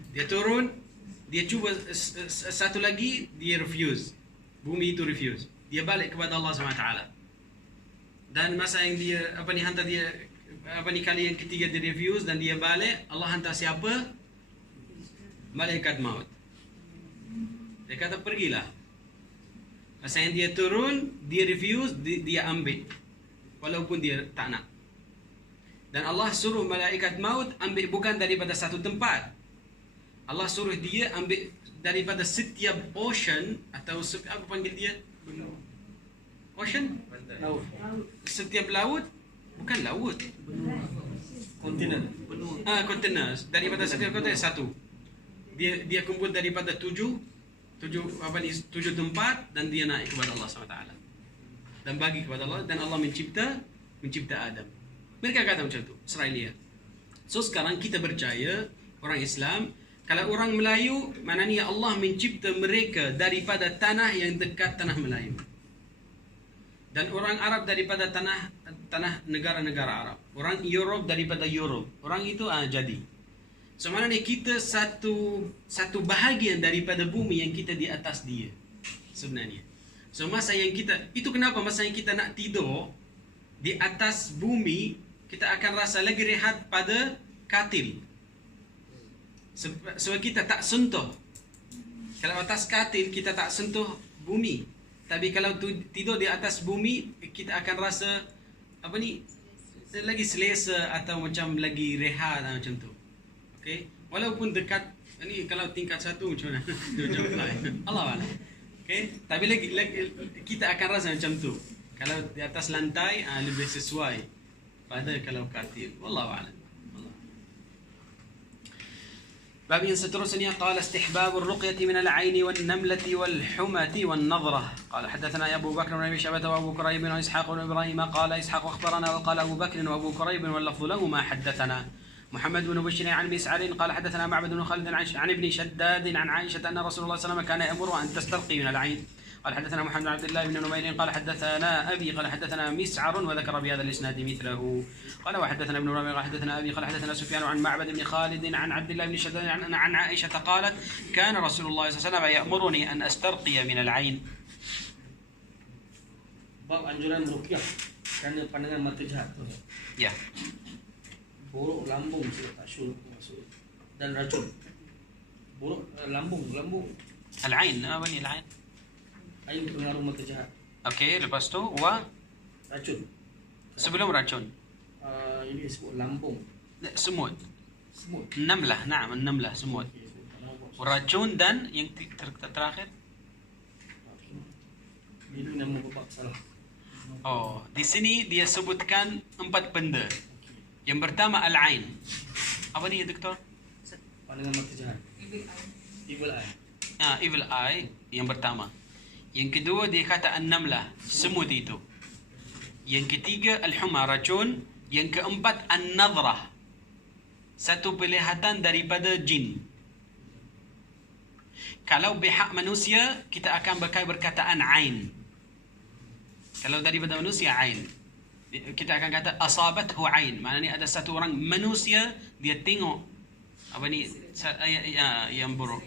Dia turun, dia cuba satu lagi, dia refuse. Bumi itu refuse. Dia balik kepada Allah SWT. Dan masa yang dia apa ni hantar dia apa ni kali yang ketiga dia refuse dan dia balik, Allah hantar siapa? Malaikat maut. Dia kata pergilah. Masa yang dia turun, dia refuse, dia ambil. Walaupun dia tak nak. Dan Allah suruh malaikat maut ambil bukan daripada satu tempat. Allah suruh dia ambil daripada setiap ocean atau apa panggil dia? Ocean? Laut. Setiap laut, bukan laut. Kontainer. Kontainer. Daripada setiap kontainer satu. Dia kumpul daripada tujuh tempat dan dia naik kepada Allah SWT. Dan bagi kepada Allah, dan Allah mencipta Adam. Mereka kata macam tu, Israelia. So sekarang kita percaya, orang Islam, kalau orang Melayu, maknanya Allah mencipta mereka daripada tanah yang dekat tanah Melayu. Dan orang Arab daripada tanah negara-negara Arab. Orang Europe daripada Europe. Orang itu jadi. So maknanya kita satu bahagian daripada bumi yang kita di atas dia. Sebenarnya. So masa yang kita, itu kenapa masa yang kita nak tidur di atas bumi, kita akan rasa lagi rehat pada katil. Sebab kita tak sentuh. Kalau atas katil, kita tak sentuh bumi. Tapi kalau tidur di atas bumi, kita akan rasa apa ni, lagi selesa atau macam lagi rehat macam tu. Okay? Walaupun dekat, ini kalau tingkat satu macam mana? Macam lain. Allah Allah. Okay? Tapi lagi kita akan rasa macam tu. Kalau di atas lantai, lebih sesuai pada kalau katil. Wallahu a'lam. باب سترسني قال استحباب الرقية من العين والنملة والحمة والنظرة. قال حدثنا أبو بكر بن أبي شيبة وأبو كريب وإسحاق بن إبراهيم قال إسحاق أخبرنا وقال أبو بكر وأبو كريب واللفظ لهما حدثنا محمد بن بشير عن مسعر قال حدثنا معبد بن خالد عن ابن شداد عن عائشة أن رسول الله صلى الله عليه وسلم كان يأمر أن تسترقي من العين. قال حدثنا محمد بن عبد الله بن نمير قال حدثنا أبي قال حدثنا مسعر وذكر بهذا الإسناد مثله. قال وحدثنا ابن ربيع قال حدثنا أبي قال حدثنا سفيان عن معبد بن خالد عن عبد الله بن شداد عن عائشة قالت كان رسول الله صلى الله عليه وسلم يأمرني أن أسترقي من العين. Bab anjuran ruqyah kerana pandangan mata jahat tu. Ya. Borok lambung tak sure maksud. Dan racun. Borok lambung. Al-ain, apa ni al-ain? Ain pengaruh mata jahat. Okey, lepas tu wa Racun. sebelum racun. Ini disebut lambung. Semut. Semut. Namlah, na'am, namlah, semut. Okey, semut. Tak mahu buat. Racun dan yang terakhir. Ini nama bab salah. Oh, di sini dia sebutkan 4 benda. Yang pertama al-ain. Apa ni doktor? Pandangan mata jahat. Evil eye. Evil eye yang pertama. Yang kedua dia kata an-namlah, semut itu. Yang ketiga al-huma, racun. Yang keempat an-nadhrah, satu penglihatan daripada jin. Kalau pihak manusia, kita akan pakai perkataan ain. Kalau daripada manusia, ain. Kita akan kata asabathu ain. Maknanya ada satu orang manusia, dia tengok apa ni yang buruk.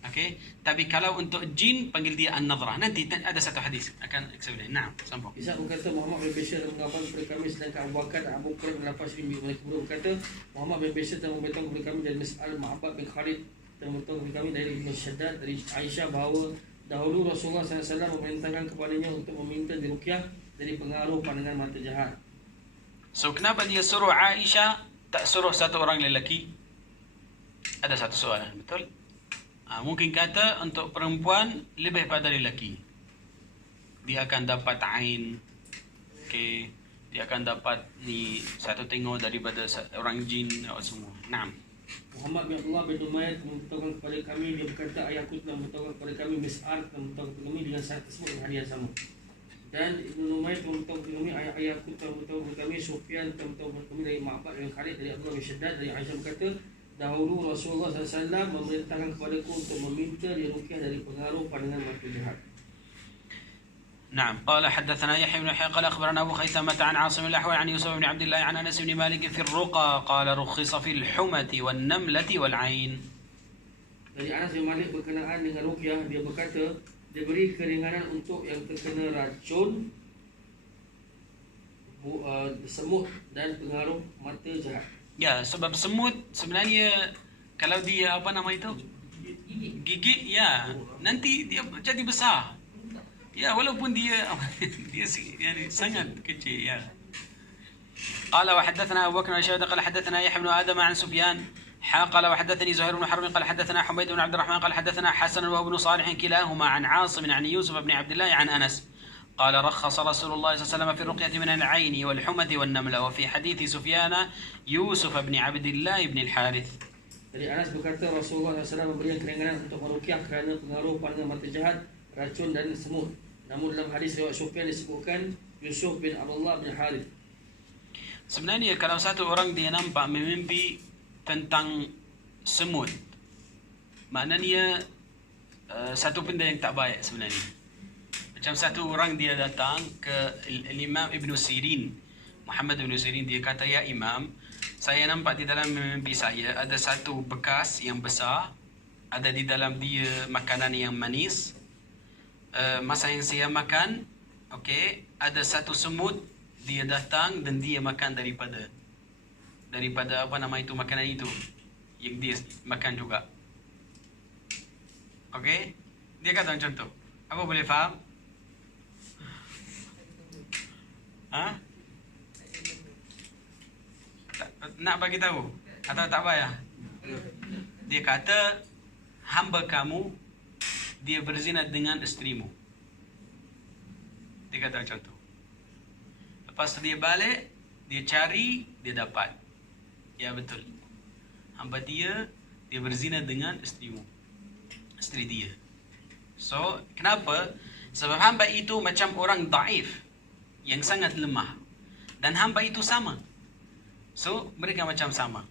Okey. Tapi kalau untuk jin, panggil dia an-nadhrah. Nanti ada satu hadis akan explain. Nah, sambung. Isa berkata Muhammad bin Bashir telah mengabarkan kepada kami, sedangkan Abu Bakar dan Abu Bakar melepas ini mereka berdua berkata Muhammad bin Bashir telah memberitahu kepada kami dari Mis'al Ma'bad bin Khalid telah memberitahu kepada kami dari Ibn Shaddad dari Aisyah bahawa dahulu Rasulullah SAW memerintahkan kepadanya untuk meminta diruqyah dari pengaruh pandangan mata jahat. So kenapa dia suruh Aisyah, tak suruh satu orang lelaki? Ada satu soalan, betul? Mungkin kata untuk perempuan lebih pada lelaki. Dia akan dapat ain. Okey, dia akan dapat ni satu tengok daripada orang jin atau semua. Naam. Muhammad bin Abdullah bin Umayyah memberitahukan kepada kami, dia berkata ayahku telah memberitahukan kepada kami, Mis'al telah memberitahukan kepada kami dengan syarat tersebut dengan hadiah sama. Dan Ibn Umayyah telah memberitahukan kepada kami, ayahku telah memberitahukan kepada kami, Sufyan telah memberitahukan kepada kami dari Ma'bad bin Khalid dari Abdullah bin Shaddad dari Aisyah berkata dahulu Rasulullah SAW memerintahkan kepadaku untuk meminta diruqyah dari pengaruh pandangan mata jahat. نعم قال حدثنا يحيى بن يحيى قال اخبرنا ابو خيثمة عن عاصم الاحول عن يوسف بن عبد الله عن انس بن مالك في الرقى قال رخص في الحمة والنملة والعين. Dari Anas bin Malik berkenaan dengan ruqyah, dia berkata diberi keringanan untuk yang terkena racun, semut dan pengaruh mata jahat. Ya, sebab semut sebenarnya kalau dia apa nama itu? Gigit, ya, nanti dia jadi besar. Ya, walaupun dia sangat kecil, ya. قال وحدثنا أبو بكر بن شهاب قال حدثنا يحيى بن آدم عن سفيان قال وحدثني زهير بن حرب قال حدثنا حميد بن عبد الرحمن قال حدثنا حسن وابن صالح كلاهما عن عاصم عن يوسف بن عبد الله عن أنس قال رخص رسول الله صلى الله عليه وسلم في الرقية من العين والحمة والنملة وفي حديث سفيان يوسف بن عبد الله بن الحارث. Dari Anas berkata Rasulullah SAW memberikan keringanan untuk meruqyah kerana pengaruh pandangan mata jahat, racun dan semut. Namun dalam hadis riwayat Sufyan disebutkan Yusuf bin Abdullah bin Harith. Sebenarnya kalau satu orang dia nampak memimpi tentang semut, maknanya satu benda yang tak baik sebenarnya. Macam satu orang dia datang ke Imam Ibn Sirin, Muhammad Ibn Sirin, dia kata, ya Imam, saya nampak di dalam mimpi saya ada satu bekas yang besar, ada di dalam dia makanan yang manis. Masa yang saya makan, okey, ada satu semut, dia datang dan dia makan daripada apa nama itu makanan itu yang dia makan juga. Okey, dia kata macam tu. Apa boleh faham? Nak bagi tahu atau tak payah? Dia kata hamba kamu dia berzina dengan isterimu. Dia kata macam tu. Lepas tu dia balik, dia cari, dia dapat. Ya betul. Hamba dia berzina dengan isterimu. Isteri dia. So, kenapa? Sebab hamba itu macam orang daif yang sangat lemah. Dan hamba itu sama. So, mereka macam sama.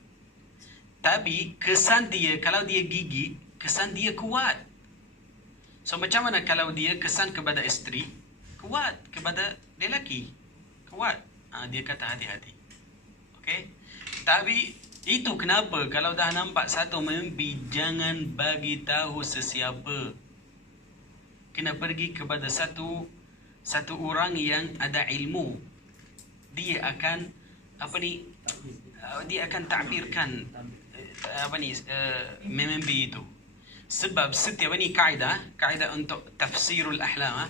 Tapi, kesan dia, kalau dia gigit, kesan dia kuat. So, macam mana kalau dia kesan kepada isteri? Kuat. Kepada lelaki? Kuat. Dia kata hati-hati. Okay? Tapi, itu kenapa kalau dah nampak satu mimpi, jangan bagi tahu sesiapa. Kena pergi kepada satu orang yang ada ilmu. dia akan dia akan takbirkan mimpi itu. Sebab setiap ini kaedah untuk tafsirul ahlam.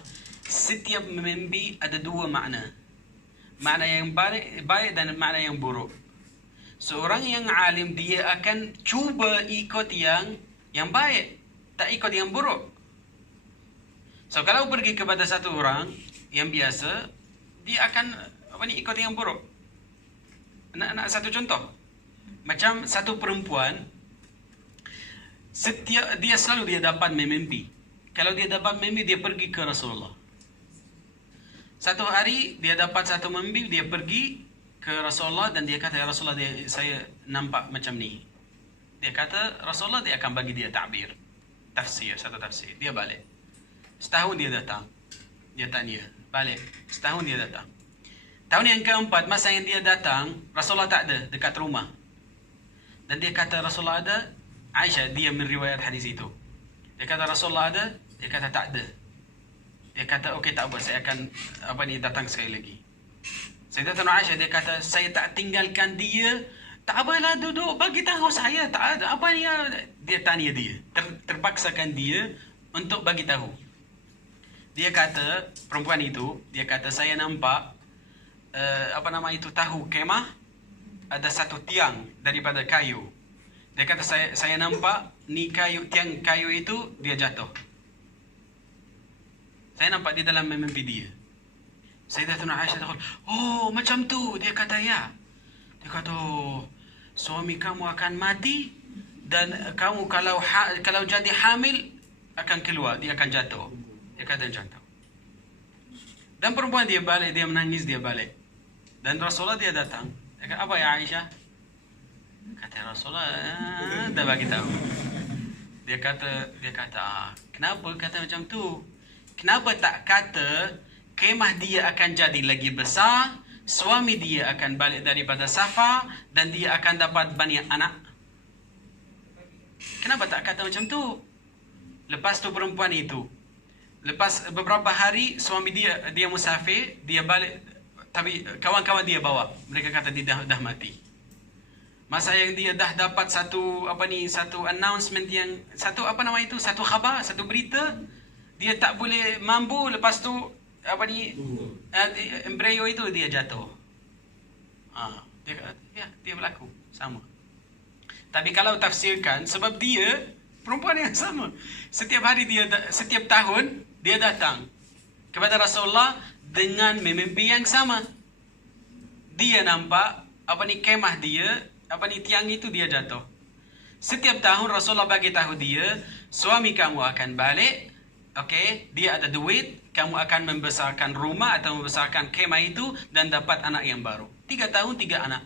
Setiap mimpi ada dua makna. Makna yang baik dan makna yang buruk. Seorang yang alim dia akan cuba ikut yang baik, tak ikut yang buruk. So kalau pergi kepada satu orang yang biasa, dia akan ikut yang buruk. Nak satu contoh. Macam satu perempuan, dia selalu dapat mimpi. Kalau dia dapat mimpi, dia pergi ke Rasulullah. Satu hari dia dapat satu mimpi, dia pergi ke Rasulullah dan dia kata, ya Rasulullah, saya nampak macam ni. Dia kata, Rasulullah dia akan bagi dia satu tafsir. Dia balik. Setahun dia datang. Dia tanya, balik. Setahun dia datang. Tahun yang keempat, masa yang dia datang, Rasulullah tak ada dekat rumah. Dan dia kata Rasulullah ada. Aisyah, dia meriwayat hadis itu. Dia kata Rasulullah ada. Dia kata tak ada. Dia kata, okey tak apa, saya akan datang sekali lagi. Sayyidatuna Aisyah, dia kata, saya tak tinggalkan dia. Tak apalah, duduk, bagi tahu saya, tak ada. Apa ni? Dia tanya dia. Terpaksakan dia untuk bagi tahu. Dia kata, perempuan itu, dia kata, saya nampak, tahu kemah, ada satu tiang daripada kayu. Dia kata, saya nampak, tiang kayu itu, dia jatuh. Saya nampak di dalam mimpi dia. Sayyidatuna Aisyah kata, oh macam tu. Dia kata, ya. Dia kata, suami kamu akan mati dan kamu kalau jadi hamil akan keluar, dia akan jatuh. Dia kata jatuh. Dan perempuan dia balik, dia menangis, dia balik. Dan Rasulullah dia datang. Dia kata, apa ya Aisyah? Kata Rasulullah, dah bagi tahu. Dia kata, kenapa kata macam tu? Kenapa tak kata kemah dia akan jadi lagi besar, suami dia akan balik daripada safar dan dia akan dapat banyak anak? Kenapa tak kata macam tu? Lepas tu perempuan itu, lepas beberapa hari suami dia musafir, dia balik, tapi kawan-kawan dia bawa. Mereka kata dia dah mati. Masa yang dia dah dapat satu announcement satu khabar, satu berita, dia tak boleh mampu. Lepas tu embryo itu dia jatuh. Dia berlaku sama. Tapi kalau tafsirkan, sebab dia perempuan yang sama, setiap tahun dia datang kepada Rasulullah dengan mimpi yang sama. Dia nampak kemah dia, tiang itu dia jatuh. Setiap tahun Rasulullah bagi tahu dia, suami kamu akan balik. Okey, dia ada duit, kamu akan membesarkan rumah atau membesarkan kemah itu dan dapat anak yang baru. 3 tahun 3 anak.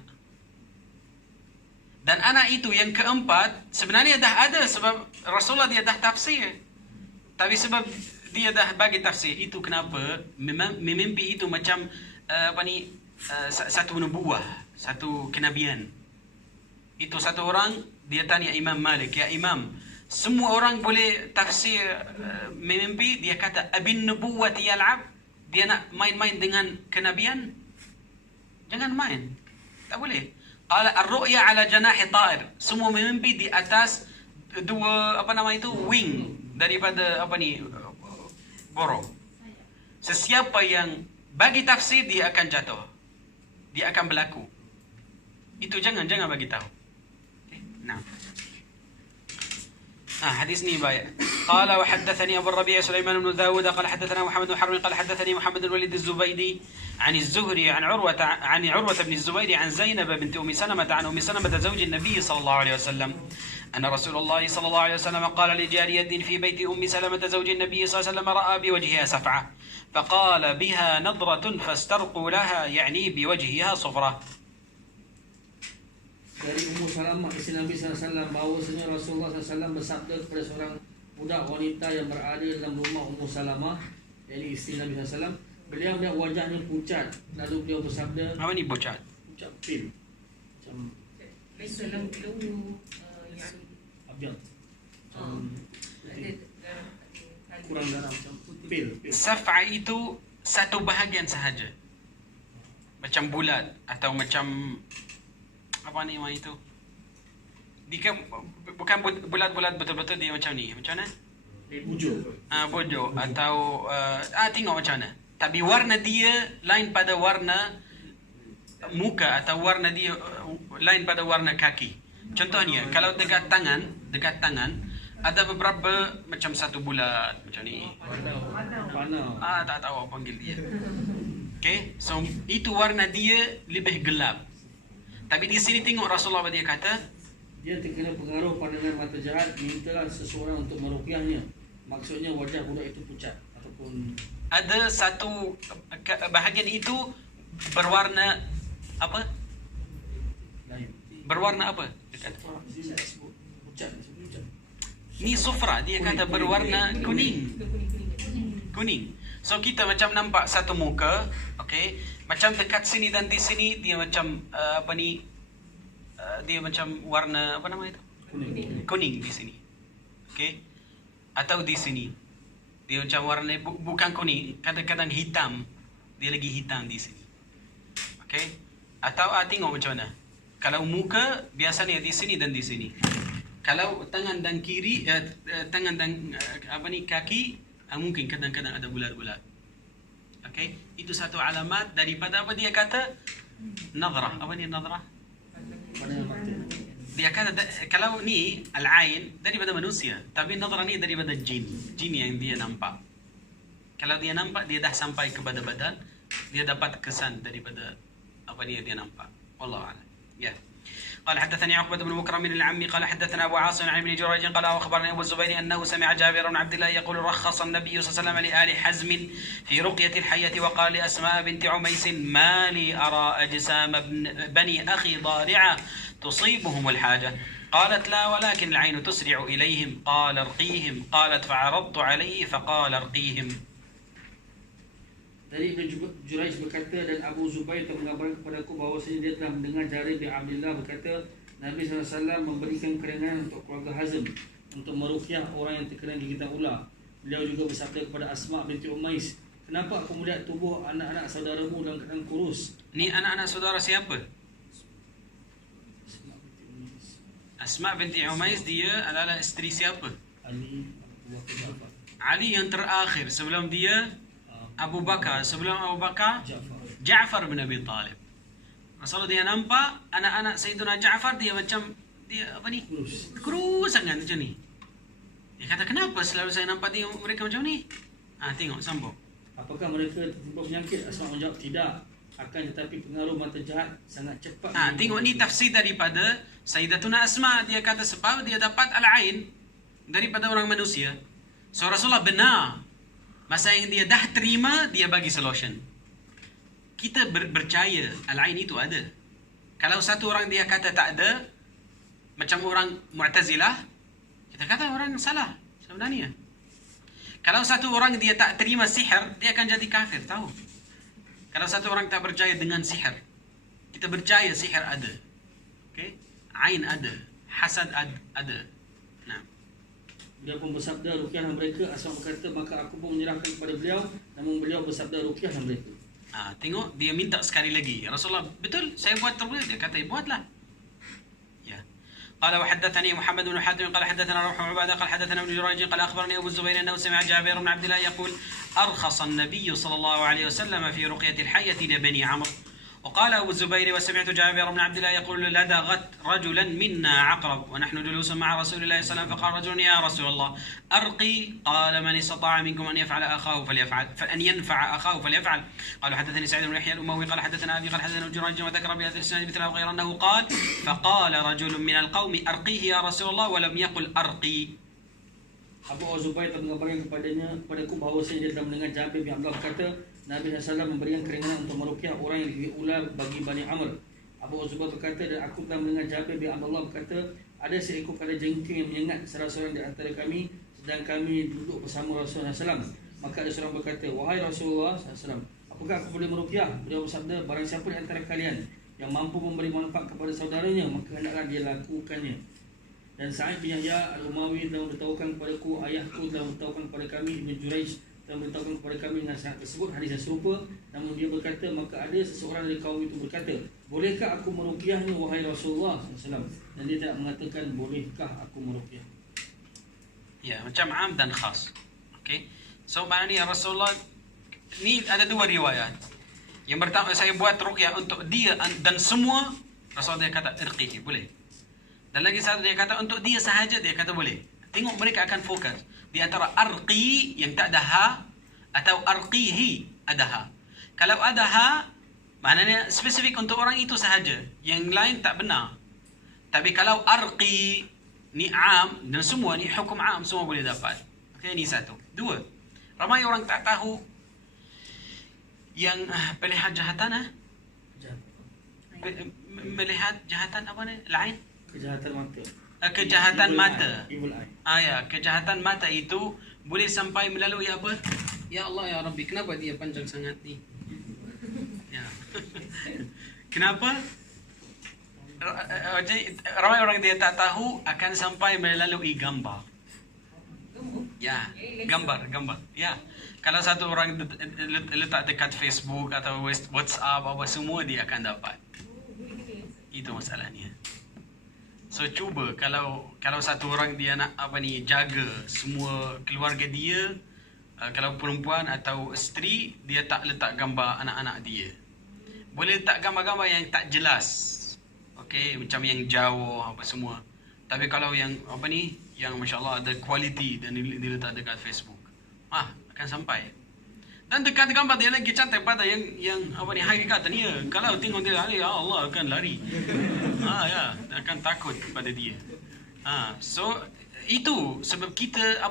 Dan anak itu yang keempat sebenarnya dah ada sebab Rasulullah dia dah tafsir. Tapi sebab dia dah bagi tafsir, itu kenapa mimpi itu macam satu nubuah, satu kenabian. Itu satu orang dia tanya Imam Malik, ya Imam, semua orang boleh tafsir mimpi? Dia kata, abin nubuwati yal'ab? Dia nak main-main dengan kenabian? Jangan main. Tak boleh. Ar-ru'ya ala janahi ta'ir. Semua mimpi di atas dua, wing daripada borong. Sesiapa yang bagi tafsir, dia akan jatuh. Dia akan berlaku. Itu jangan bagi tahu. Okay? Nah. حديث نيباية قال وحدثني أبو الربيع سليمان بن داود قال حدثنا محمد بن حرب قال حدثني محمد بن الوليد الزبيدي عن الزهري عن عروة بن الزبير عن زينب بنت أم سلمة عن أم سلمة زوج النبي صلى الله عليه وسلم أن رسول الله صلى الله عليه وسلم قال لجارية في بيت أم سلمة زوج النبي صلى الله عليه وسلم رأى بوجهها سفعة فقال بها نظرة فاسترقوا لها يعني بوجهها صفرة. Dari Ummu Salamah isteri Nabi SAW bahawasanya Rasulullah SAW bersabda kepada seorang budak wanita yang berada dalam rumah Ummu Salamah, yakni isteri Nabi SAW, beliau melihat wajahnya pucat, lalu beliau bersabda, apa ni pucat? Pucat pil, macam dalam dulu abjad, kurang darah, macam pil. Saf'a itu satu bahagian sahaja. macam bulat atau macam apa ni orang itu? Dia bukan bulat-bulat betul-betul, dia macam ni. Macam mana? Bojor atau tengok macam mana. Tapi warna dia lain pada warna muka atau warna dia lain pada warna kaki. Contohnya kalau dekat tangan ada beberapa macam satu bulat macam ni. Tak tahu apa panggil dia. Okay, so itu warna dia lebih gelap. Tapi di sini tengok Rasulullah dia kata dia terkena pengaruh pandangan mata jahat, mintalah seseorang untuk meruqyahnya. Maksudnya wajah budak itu pucat ataupun ada satu bahagian itu berwarna apa? Berwarna apa? Pucat. Ni sufra, dia kata berwarna kuning. So kita macam nampak satu muka, okey, macam dekat sini dan di sini dia macam dia macam warna apa nama itu? Kuning di sini. Okey. Atau di sini dia macam warna bukan kuning, kadang-kadang hitam. Dia lagi hitam di sini. Okey. Atau tengok macam mana. Kalau muka biasanya di sini dan di sini. Kalau tangan dan kiri tangan dan kaki mungkin kadang-kadang ada bulat-bulat. Okey, itu satu alamat daripada apa dia kata? Nazrah. Apa ni nazrah? Dia kata kalau ni al-ain daripada manusia, tapi nazrah ni daripada jin. Jin yang dia nampak. Kalau dia nampak, dia dah sampai kepada badan, dia dapat kesan daripada apa dia nampak. Wallahu a'lam. Ya. قال حدثني عقبة بن مكرم من العمي قال حدثنا أبو عاصم عن ابن جريج قال أخبرني أبو الزبير أنه سمع جابر بن عبد الله يقول رخص النبي صلى الله عليه وسلم لآل حزم في رقية الحية وقال لأسماء بنت عميس ما لي أرى أجسام بني أخي ضارعة تصيبهم الحاجة قالت لا ولكن العين تسرع إليهم قال ارقيهم قالت فعرضت عليه فقال ارقيهم. Dari Ibn Jurayj berkata dan Abu Zubair telah mengabarkan kepadaku bahawasanya dia telah mendengar Jarir bin Abdullah berkata Nabi SAW memberikan keringanan untuk keluarga Hazm untuk meruqyah orang yang terkena gigitan ular. Beliau juga bersabda kepada Asma binti Umais, kenapa aku melihat tubuh anak-anak saudaramu dalam keadaan kurus? Ni anak-anak saudara siapa? Asma binti Umais dia adalah isteri siapa? Ali yang terakhir. Sebelum dia Abu Bakar, sebelum Abu Bakar Ja'far bin Abi Talib. Rasulullah dia nampak anak-anak Sayyidina Ja'far dia macam dia apa ni? Kurus sangat macam ni. Dia kata kenapa selalu saya nampak dia mereka macam ni? Tengok sambung. Apakah mereka tertimpa penyakit? Asma menjawab tidak. Akan tetapi pengaruh mata jahat sangat cepat. Tengok ni tafsir daripada Sayyidatuna Asma. Dia kata sebab dia dapat al-ain daripada orang manusia. So Rasulullah benar. Masa yang dia dah terima, dia bagi solution. Kita percaya al-ain itu ada. Kalau satu orang dia kata tak ada, macam orang Mu'tazilah, kita kata orang salah sebenarnya. Kalau satu orang dia tak terima sihir, dia akan jadi kafir, tahu? Kalau satu orang tak percaya dengan sihir, kita percaya sihir ada. Okay? Ain ada, hasad ada. Dia pun bersabda ruqyahlah mereka. Asma berkata maka aku pun menyerahkan kepada beliau, namun beliau bersabda ruqyahlah mereka. Tengok dia minta sekali lagi. Rasulullah betul saya buat terus, dia kata buatlah. Ya. قال وحدثني محمد بن حاتم قال حدثنا روح بن عبادة قال حدثنا ابن جريج قال أخبرني أبو الزبير أنه سمع جابر بن عبد الله يقول أرخص النبي صلى الله عليه وسلم في رقية الحية لبني عمرو. وقال أبو الزبير وسمعت جابر بن عبد الله يقول لدغت رجلا منا عقرب ونحن جلوس مع رسول الله صلى الله عليه وسلم فقال رجل يا رسول الله أرقي قال من استطاع منكم أن يفعل أخاه فليفعل فأن ينفع أخاه فليفعل. قال حدثني سعيد بن يحيى الأموي قال حدثنا أبي قال حدثنا جريج وذكر بهذا الإسناد مثله غير أنه قال فقال رجل من القوم أرقيه يا رسول الله ولم يقل أرقي. Abu Zubair telah mengabarkan kepadaku bahawasanya dia telah mendengar Jabir bin Abdullah berkata Nabi SAW memberikan keringanan untuk meruqyah orang yang digigit ular bagi Bani Amr. Abu Zubair berkata dan aku telah mendengar Jabir bin Abdullah berkata ada seekor kalajengking yang menyengat salah seorang di antara kami sedang kami duduk bersama Rasulullah SAW. Maka ada seorang berkata, wahai Rasulullah SAW, apakah aku boleh meruqyah? Beliau bersabda, barang siapa di antara kalian yang mampu memberi manfaat kepada saudaranya, maka hendaklah dia lakukannya. Dan Sa'id bin Yahya Al-Umawi telah memberitahukan kepadaku, ayahku telah memberitahukan kepada kami Ibn Jurayj dan beritahukan kepada kami nasihat tersebut, hadis yang serupa. Namun dia berkata, maka ada seseorang dari kaum itu berkata, bolehkah aku meruqyahnya wahai Rasulullah SAW? Dan dia tidak mengatakan, bolehkah aku meruqyah. Ya, macam am dan khas. Okey. So maknanya Rasulullah ni ada dua riwayat. Yang pertama, saya buat ruqyah untuk dia dan semua. Rasulullah dia kata irqi, boleh. Dan lagi satu dia kata untuk dia sahaja, dia kata boleh. Tengok mereka akan fokus di antara arqi yang tak ada ha atau arqihi ada ha. Kalau ada ha, maknanya spesifik untuk orang itu sahaja, yang lain tak benar. Tapi kalau arqi ni am dan semua ni hukum am, semua boleh dapat. Okay, ni satu. Dua, ramai orang tak tahu yang melihat jahatan melihat jahatan apa ni? Lain? Kejahatan mata. Kejahatan mata. Evil eye. Ya, kejahatan mata itu boleh sampai melalui apa? Ya Allah ya Rabbi, kenapa dia panjang sangat ni? Ya. Kenapa? Ramai orang dia tak tahu akan sampai melalui gambar. Ya, gambar. Ya. Kalau satu orang letak dekat Facebook atau WhatsApp apa semua, dia akan dapat. Itu masalahnya. So cuba kalau satu orang dia nak jaga semua keluarga dia, kalau perempuan atau isteri, dia tak letak gambar anak-anak dia. Boleh letak gambar-gambar yang tak jelas. Okey, macam yang jauh apa semua. Tapi kalau yang yang masya-Allah ada kualiti dan diletak dekat Facebook, akan sampai. Dan dekat gambar dia lagi cantik pada yang hakikatnya. Kalau tengok dia, ya Allah akan lari. Ya, akan takut pada dia. So itu sebab kita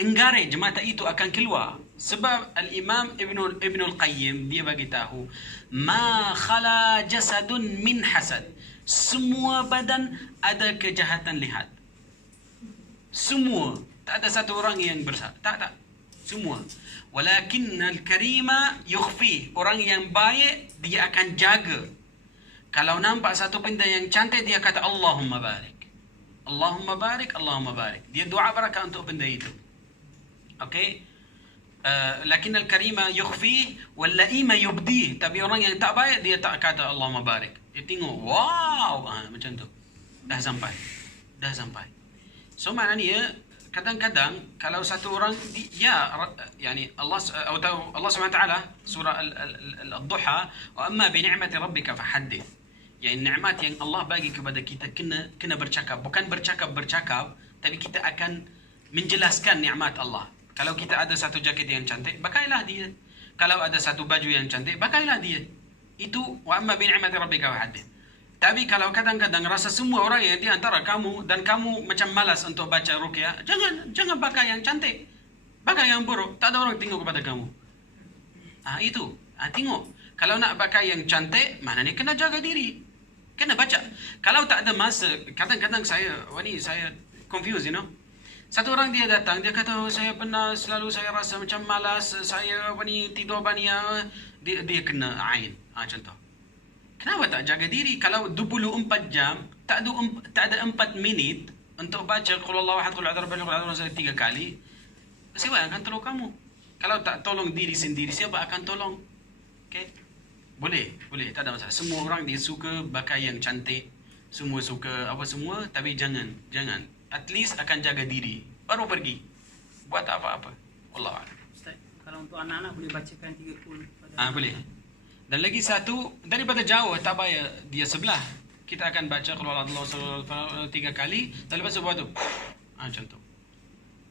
encourage mata itu akan keluar. Sebab Al-Imam Ibnul Qayyim dia bagi tahu, ma khala jasadun min hasad. Semua badan ada kejahatan lihat. Semua, tak ada satu orang yang bersalah. Tak. Semua. Walakinnal karima yukhfi. Orang yang baik dia akan jaga. Kalau nampak satu benda yang cantik, dia kata Allahumma barik. Allahumma barik, Allahumma barik. Dia doa barakah untuk benda itu. Okey. Lakinnal karima yukhfi wal laima yubdi. Tapi orang yang tak baik, dia tak kata Allahumma barik. Dia tengok, wow, macam tu. Dah sampai. So maknanya kadang-kadang kalau satu orang Allah SWT surah Al-Duha, wa amma bi ni'mati rabbika fahaddith. Yang nikmat yang Allah bagi kepada kita kena bercakap, bukan bercakap, tapi kita akan menjelaskan nikmat Allah. Kalau kita ada satu jaket yang cantik, pakailah dia. Kalau ada satu baju yang cantik, pakailah dia. Itu wa amma bi ni'mati rabbika fahaddith. Tapi kalau kadang-kadang rasa semua orang yang di antara kamu dan kamu macam malas untuk baca ruqyah, jangan pakai yang cantik. Pakai yang buruk, tak ada orang tengok kepada kamu. Itu. Tengok. Kalau nak pakai yang cantik, maknanya kena jaga diri. Kena baca. Kalau tak ada masa, kadang-kadang saya confused, Satu orang dia datang, dia kata, saya pernah selalu saya rasa macam malas, saya tidur banyak, dia kena ain. Contoh. Kenapa tak jaga diri? Kalau 24 jam, tak ada 4 minit untuk baca qul huwallahu ahad, qul a'udzu birabbil falaq 3 kali, siapa yang akan tolong kamu? Kalau tak tolong diri sendiri, siapa akan tolong? Okey? Boleh, tak ada masalah. Semua orang dia suka pakai yang cantik, semua suka apa semua, tapi jangan. At least akan jaga diri, baru pergi. Buat apa-apa. Wallahu a'lam. Ustaz, kalau untuk anak-anak boleh bacakan 30 pada boleh. Dan lagi satu, daripada jauh tak payah dia sebelah. Kita akan baca qul huwallahu 3 kali, dan lepas tu buat tu. Macam tu.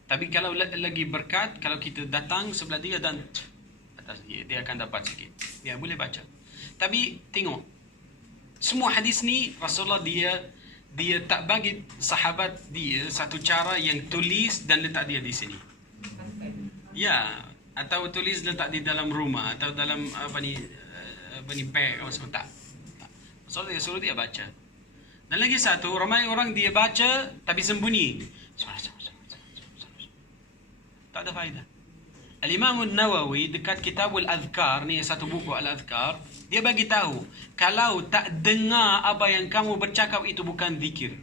Tapi kalau lagi berkat, kalau kita datang sebelah dia dan atas dia akan dapat sikit. Dia boleh baca. Tapi tengok, semua hadis ni Rasulullah dia tak bagi sahabat dia satu cara yang tulis dan letak dia di sini. Ya, atau tulis letak di dalam rumah atau dalam bag atau semua, tak. Rasulullah dia suruh dia baca. Dan lagi satu, ramai orang dia baca tapi sembunyi. Tak ada faedah. Al-Imam An-Nawawi dekat Kitabul Adhkar ni, satu buku Al-Adhkar, dia bagi tahu kalau tak dengar apa yang kamu bercakap itu bukan zikir.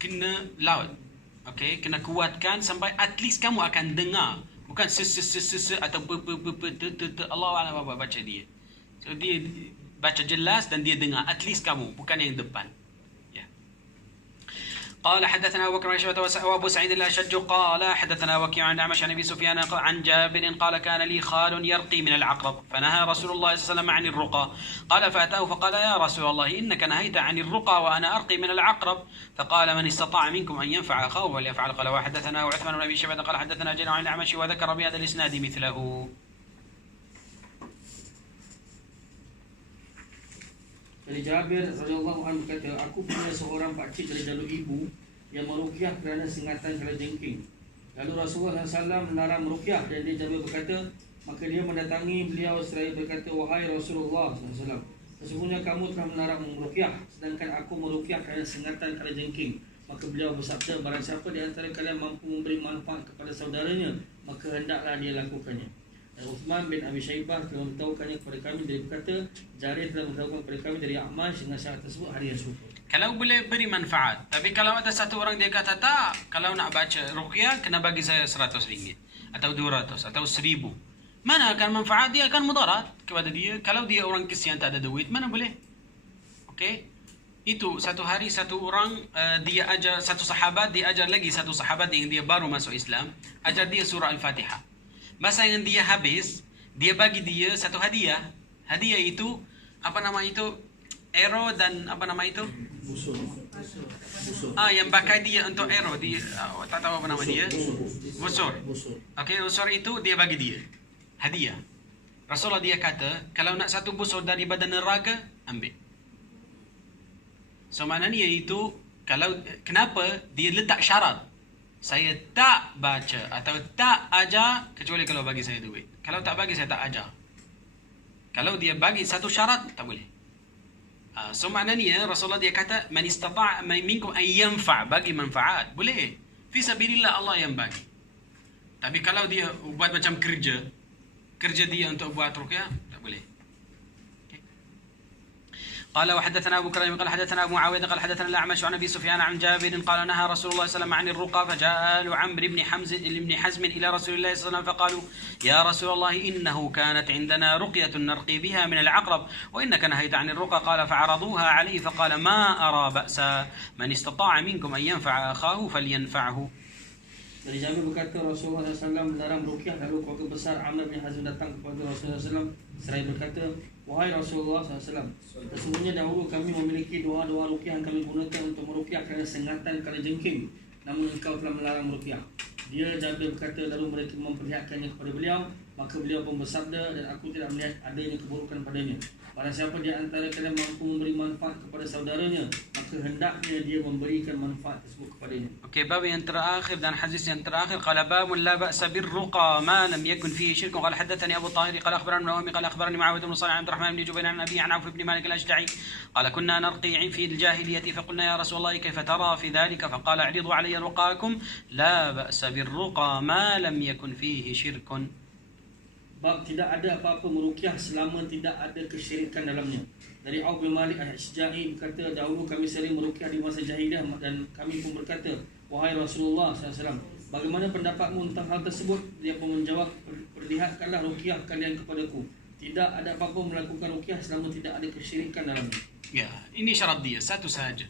Kena loud. Okey, kena kuatkan sampai at least kamu akan dengar. Bukan atau Allah Alam baca dia. So dia baca jelas dan dia dengar. At least kamu, bukan yang depan. Ya. قال حدثنا أبو بكر بن شيبة وأبو سعيد الأشج قال حدثنا وكيع عن أعمش عن أبي سفيان عن جابر قال كان لي خال يرقي من العقرب فنهى رسول الله صلى الله عليه وسلم عن الرقى قال فأتاه فقال يا رسول الله إنك نهيت عن الرقى وأنا أرقي من العقرب فقال من استطاع منكم أن ينفع أخاه وليفعل قال وحدثنا عثمان بن أبي شيبة قال حدثنا جرير عن الأعمش وذكر بهذا الإسناد مثله. Dari Jabir radhiyallahu anhu berkata, aku punya seorang pakcik dari jalur ibu yang meruqyah kerana sengatan kalajengking. Lalu Rasulullah SAW melarang meruqyah dan dia Jabir berkata, maka dia mendatangi beliau seraya berkata, wahai Rasulullah SAW, sesungguhnya kamu telah melarang meruqyah sedangkan aku meruqyah kerana sengatan kalajengking. Maka beliau bersabda, barang siapa di antara kalian mampu memberi manfaat kepada saudaranya, maka hendaklah dia lakukannya. Dan Uthman bin Abi Shaybah telah memberitahukannya kepada kami. Dia berkata, Jarir telah memberitahukan kepada kami dari A'mash dengan syarat tersebut hari yang serupa. Kalau boleh beri manfaat. Tapi kalau ada satu orang dia kata tak, kalau nak baca ruqyah kena bagi saya RM100 atau 200 atau 1000. Mana akan manfaat? Dia akan mudarat kepada dia. Kalau dia orang kesian tak ada duit, mana boleh? Okey. Itu satu hari satu orang dia ajar satu sahabat, dia ajar lagi satu sahabat yang dia baru masuk Islam, ajar dia surah Al-Fatihah. Masa yang dia habis, dia bagi dia satu hadiah. Hadiah itu apa nama itu? Arrow dan apa nama itu? Busur. Yang pakai dia untuk arrow, dia tak tahu apa nama dia. Busur. Okey, busur itu dia bagi dia hadiah. Rasulullah dia kata, kalau nak satu busur daripada neraka, ambil. So maknanya itu, kalau kenapa dia letak syarat? Saya tak baca atau tak ajar kecuali kalau bagi saya duit. Kalau tak bagi, saya tak ajar. Kalau dia bagi satu syarat, tak boleh. So maknanya Rasulullah dia kata, man istata' minkum an yanfa', bagi manfaat. Boleh. Fi sabilillah Allah yang bagi. Tapi kalau dia buat macam kerja dia untuk buat ruqyah, tak boleh. قال وحدثنا أبو كريم قال حدثنا أبو معاوية قال حدثنا الأعمش عن أبي سفيان عن جابر قال نهى رسول الله صلى الله عليه وسلم عن الرقى فجاء آل عمرو بن حزم إلى رسول الله صلى الله عليه وسلم فقالوا يا رسول الله إنه كانت عندنا رقية نرقي بها من العقرب وإنك نهيت عن الرقى قال فعرضوها عليه فقال ما أرى بأسا من استطاع منكم أن ينفع أخاه فلينفعه. Dari Jabir berkata, Rasulullah SAW melarang meruqyah. Lalu keluarga besar Amr bin Hazm datang kepada Rasulullah SAW seraya berkata, wahai Rasulullah SAW, sesungguhnya dahulu kami memiliki doa-doa ruqyah yang kami gunakan untuk meruqyah kerana sengatan kalajengking, namun engkau telah melarang meruqyah. Dia Jabir berkata, lalu mereka memperlihatkannya kepada beliau, maka beliau pun bersabda, dan aku tidak melihat adanya keburukan padanya. Barang siapa di antara kalian mampu memberi manfaat kepada saudaranya, maka hendaknya dia memberikan manfaat tersebut kepadanya. Okey, bab yang terakhir dan hadis yang terakhir, qala babun la ba'sa birruqa ma lam yakun fihi syirk. Qala hadatsani Abu Tahir qala akhbarana Nawami qala akhbarani Muawiyah bin Salih an Abdurrahman bin Jubair an Abi an Auf bin Malik al-Ashja'i qala kunna narqi fi al-jahiliyyah faqulna ya Rasulullah kayfa tara fi dhalika faqala a'ridu alayya ruqakum la ba'sa birruqa ma lam yakun fihi syirkun. Bab tidak ada apa-apa meruqyah selama tidak ada kesyirikan dalamnya. Dari Auf bin Malik al-Ashja'i berkata, dahulu kami sering meruqyah di masa jahiliyah dan kami pun berkata, wahai Rasulullah SAW, bagaimana pendapatmu tentang hal tersebut? Dia pun menjawab, perlihatkanlah ruqyah kalian kepadaku. Tidak ada apa-apa melakukan ruqyah selama tidak ada kesyirikan dalamnya. Ya, ini syarat dia, satu sahaja.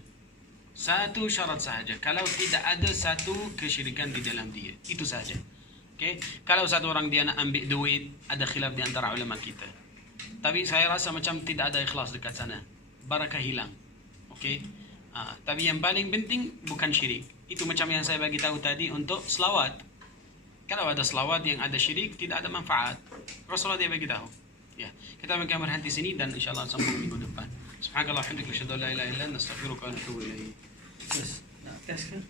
Satu syarat sahaja. Kalau tidak ada satu kesyirikan di dalam dia, itu sahaja. Okay? Kalau satu orang dia nak ambil duit, ada khilaf di antara ulama kita. Tapi saya rasa macam tidak ada ikhlas dekat sana. Barakah hilang. Okay? Tapi yang paling penting bukan syirik. Itu macam yang saya bagi tahu tadi untuk selawat. Kalau ada selawat yang ada syirik, tidak ada manfaat. Rasulullah dia bagi tahu. Ya, kita akan berhenti sini dan insyaAllah sambung minggu depan. Subhanallah, alhamdulillah, asyhadu an la ilaha illa anta, astaghfiruka wa atubu ilaik. Yes. Nak test kan?